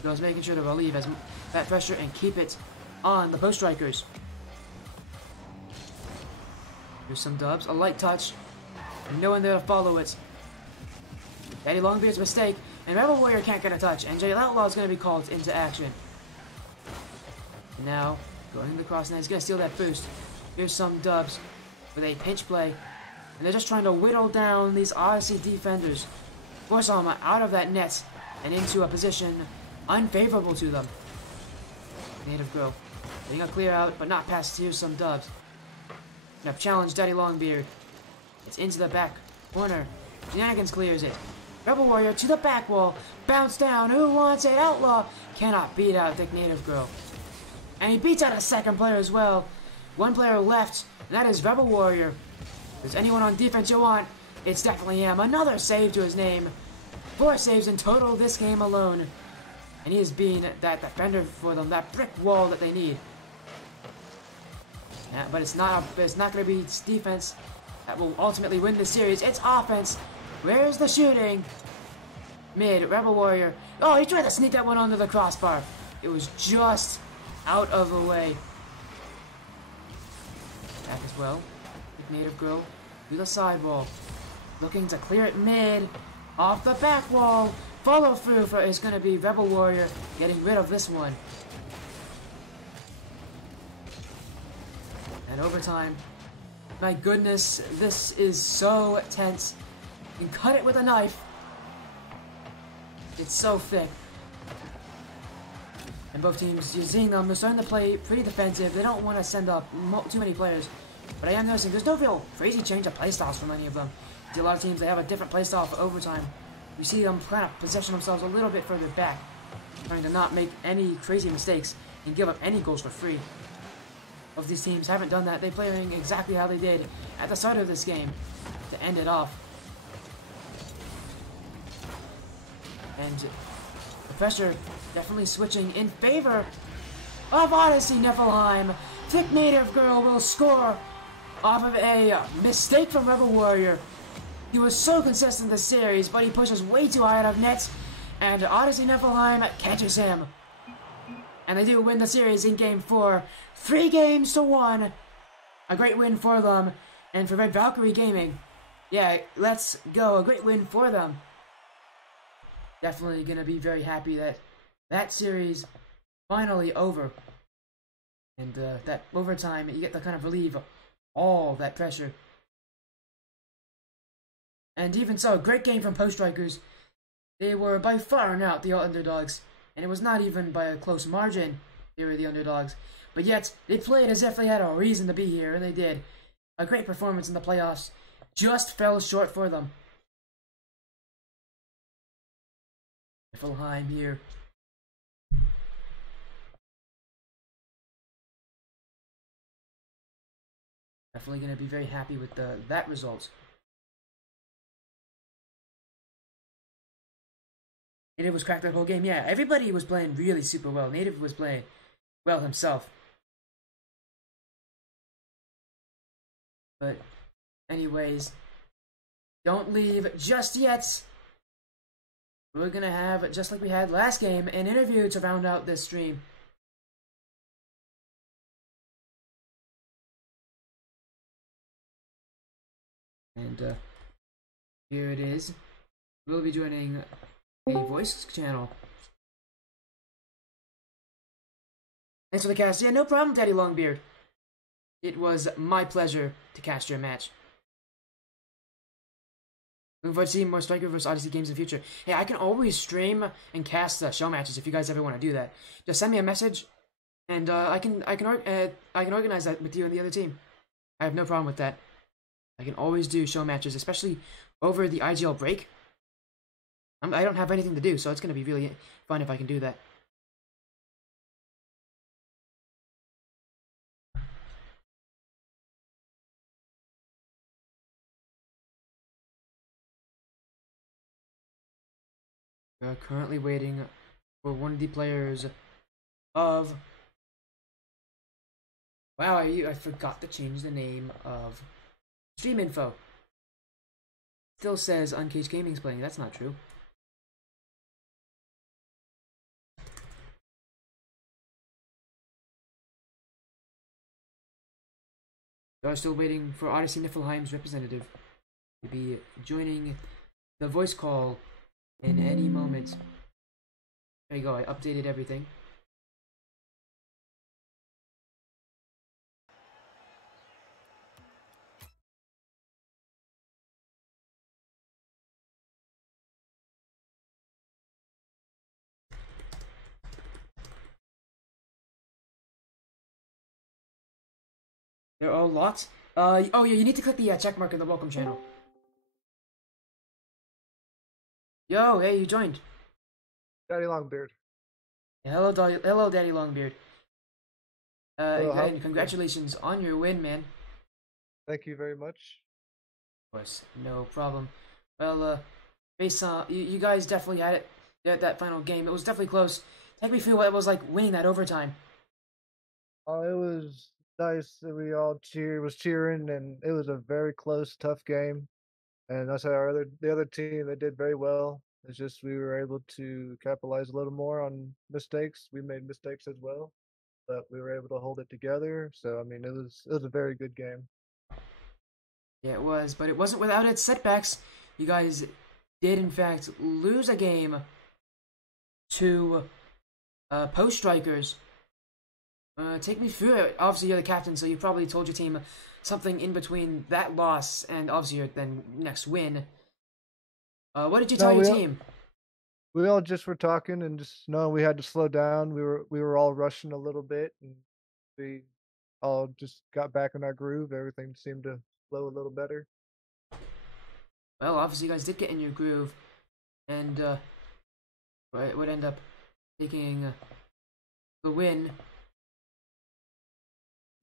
Goes making sure to relieve that pressure and keep it on the Post Strykers. Here's some Dubs, a light touch. And no one there to follow it. Daddy Longbeard's mistake, and Rebel Warrior can't get a touch, and NJ Outlaw is going to be called into action. And now, going to the cross net, he's going to steal that boost. Here's some Dubs with a pinch play, and they're just trying to whittle down these Odyssey defenders. Force them out of that net and into a position unfavorable to them. Native Girl getting a clear out, but not past. Here's some Dubs. Gonna challenge Daddy Longbeard. It's into the back corner. Shenanigans clears it. Rebel Warrior to the back wall. Bounce down. Who wants it? Outlaw cannot beat out Thick Native Girl. And he beats out a second player as well. One player left, and that is Rebel Warrior. If there's anyone on defense you want, it's definitely him. Another save to his name. 4 saves in total this game alone. And he has been that defender for them, that brick wall that they need. Yeah, but it's not going to be defense that will ultimately win the series. It's offense. Where's the shooting? Mid, Rebel Warrior. Oh, he tried to sneak that one onto the crossbar. It was just out of the way. Back as well. Native Girl through the sidewall. Looking to clear it mid. Off the back wall. Follow through is going to be Rebel Warrior getting rid of this one. And overtime. My goodness, this is so tense. You can cut it with a knife. It's so thick. And both teams, you're seeing them, they're starting to play pretty defensive. They don't want to send up too many players. But I am noticing there's no real crazy change of playstyles from any of them. See, a lot of teams, they have a different playstyle for overtime. You see them kind of position themselves a little bit further back, trying to not make any crazy mistakes and give up any goals for free. Both of these teams haven't done that. They're playing exactly how they did at the start of this game to end it off. And the pressure definitely switching in favor of Odyssey Niflheim. Thick Native Girl will score off of a mistake from Rebel Warrior. He was so consistent this series, but he pushes way too high out of net, and Odyssey Niflheim catches him. And they do win the series in Game 4, 3-1. A great win for them, and for Red Valkyrie Gaming. Yeah, let's go, a great win for them. Definitely gonna be very happy that that series finally over. And that overtime, you get to kind of relieve all that pressure. And even so, great game from Post Strykers. They were by far and out the underdogs, and it was not even by a close margin they were the underdogs. But yet, they played as if they had a reason to be here, and they did. A great performance in the playoffs. Just fell short for them. Niflheim here. Definitely going to be very happy with that result. Native was cracked that whole game. Yeah, everybody was playing really super well. Native was playing well himself. But anyways, don't leave just yet. We're going to have, just like we had last game, an interview to round out this stream. And here it is. We'll be joining a voice channel. Thanks for the cast. Yeah, no problem, Daddy Longbeard. It was my pleasure to cast your match. Looking forward to seeing more Striker vs. Odyssey games in the future. Hey, I can always stream and cast show matches if you guys ever want to do that. Just send me a message, and I can organize that with you and the other team. I have no problem with that. I can always do show matches, especially over the IGL break. I don't have anything to do, so it's going to be really fun if I can do that. We're currently waiting for one of the players of... Wow, I forgot to change the name of stream info. Still says UncagedGaming's playing. That's not true. We are still waiting for Odyssey Niflheim's representative to be joining the voice call in any moment. There you go, I updated everything. There are lots. Oh yeah, you need to click the check mark in the welcome channel. Yo, hey, you joined. Daddy Longbeard. Yeah, hello, Daddy Longbeard. Hello, and congratulations on your win, man. Thank you very much. Of course, no problem. Well, based on you guys definitely had it at that final game. It was definitely close. Take me through what it was like winning that overtime. It was nice that we all was cheering, and it was a very close, tough game. And I said the other team, they did very well. It's just we were able to capitalize a little more on mistakes. We made mistakes as well, but we were able to hold it together. So I mean, it was a very good game. Yeah, it was, but it wasn't without its setbacks. You guys did in fact lose a game to Post Strykers. Take me through it. Obviously, you're the captain, so you probably told your team something in between that loss and obviously your then next win. What did you tell your team? We all just were talking and just knowing we had to slow down. We were all rushing a little bit, and we all just got back in our groove. Everything seemed to flow a little better. Well, obviously, you guys did get in your groove, and would end up taking the win.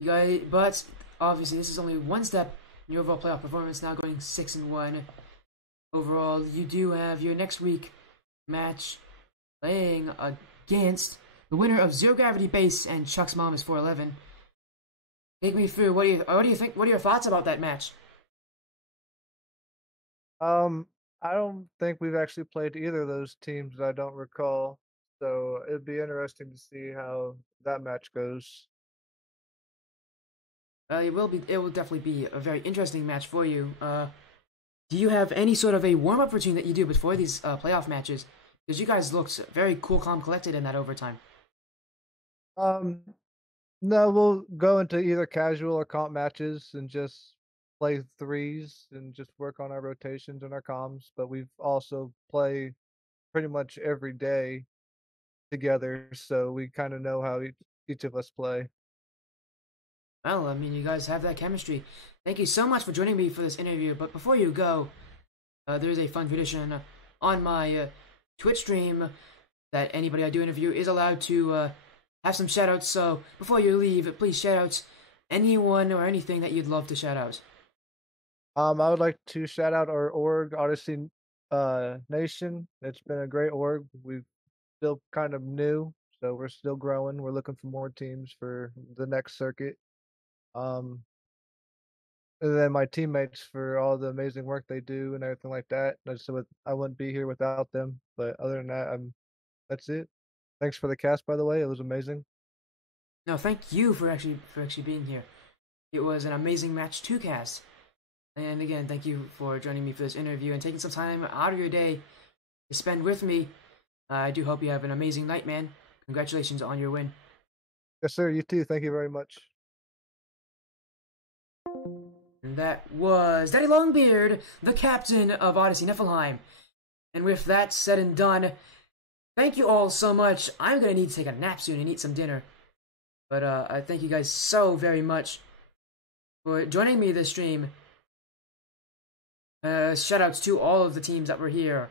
You guys, but obviously, this is only one step in your overall playoff performance. Now going 6-1 overall. You do have your next week match playing against the winner of Zero Gravity Base and Chuck's Mom is 411. Take me through. What do you think? What are your thoughts about that match? I don't think we've actually played either of those teams. I don't recall, so it'd be interesting to see how that match goes. It will definitely be a very interesting match for you. Do you have any sort of a warm-up routine that you do before these playoff matches? Because you guys looked very cool, calm, collected in that overtime. No, we'll go into either casual or comp matches and just play threes and just work on our rotations and our comms. But we've also play pretty much every day together, so we kind of know how each of us play. Well, I mean, you guys have that chemistry. Thank you so much for joining me for this interview. But before you go, there is a fun tradition on my Twitch stream that anybody I do interview is allowed to have some shoutouts. So before you leave, please shout out anyone or anything that you'd love to shout out. I would like to shout out our org, Odyssey Nation. It's been a great org. We're still kind of new, so we're still growing. We're looking for more teams for the next circuit. And then my teammates for all the amazing work they do and everything like that. I wouldn't be here without them. But other than that, that's it. Thanks for the cast, by the way. It was amazing. No, thank you for actually being here. It was an amazing match to cast. And again, thank you for joining me for this interview and taking some time out of your day to spend with me. I do hope you have an amazing night, man. Congratulations on your win. Yes, sir. You too. Thank you very much. And that was Daddy Longbeard, the captain of Odyssey Niflheim. And with that said and done, thank you all so much. I'm going to need to take a nap soon and eat some dinner. But I thank you guys so very much for joining me this stream. Shoutouts to all of the teams that were here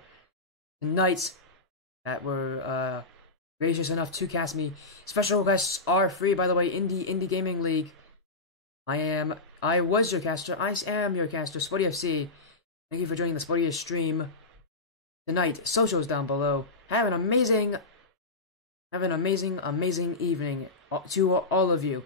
tonight that were gracious enough to cast me. Special guests are free, by the way. Indy Gaming League. I was your caster. I am your caster, Spotty FC. Thank you for joining the Spotty stream tonight. Socials down below. Have an amazing evening to all of you.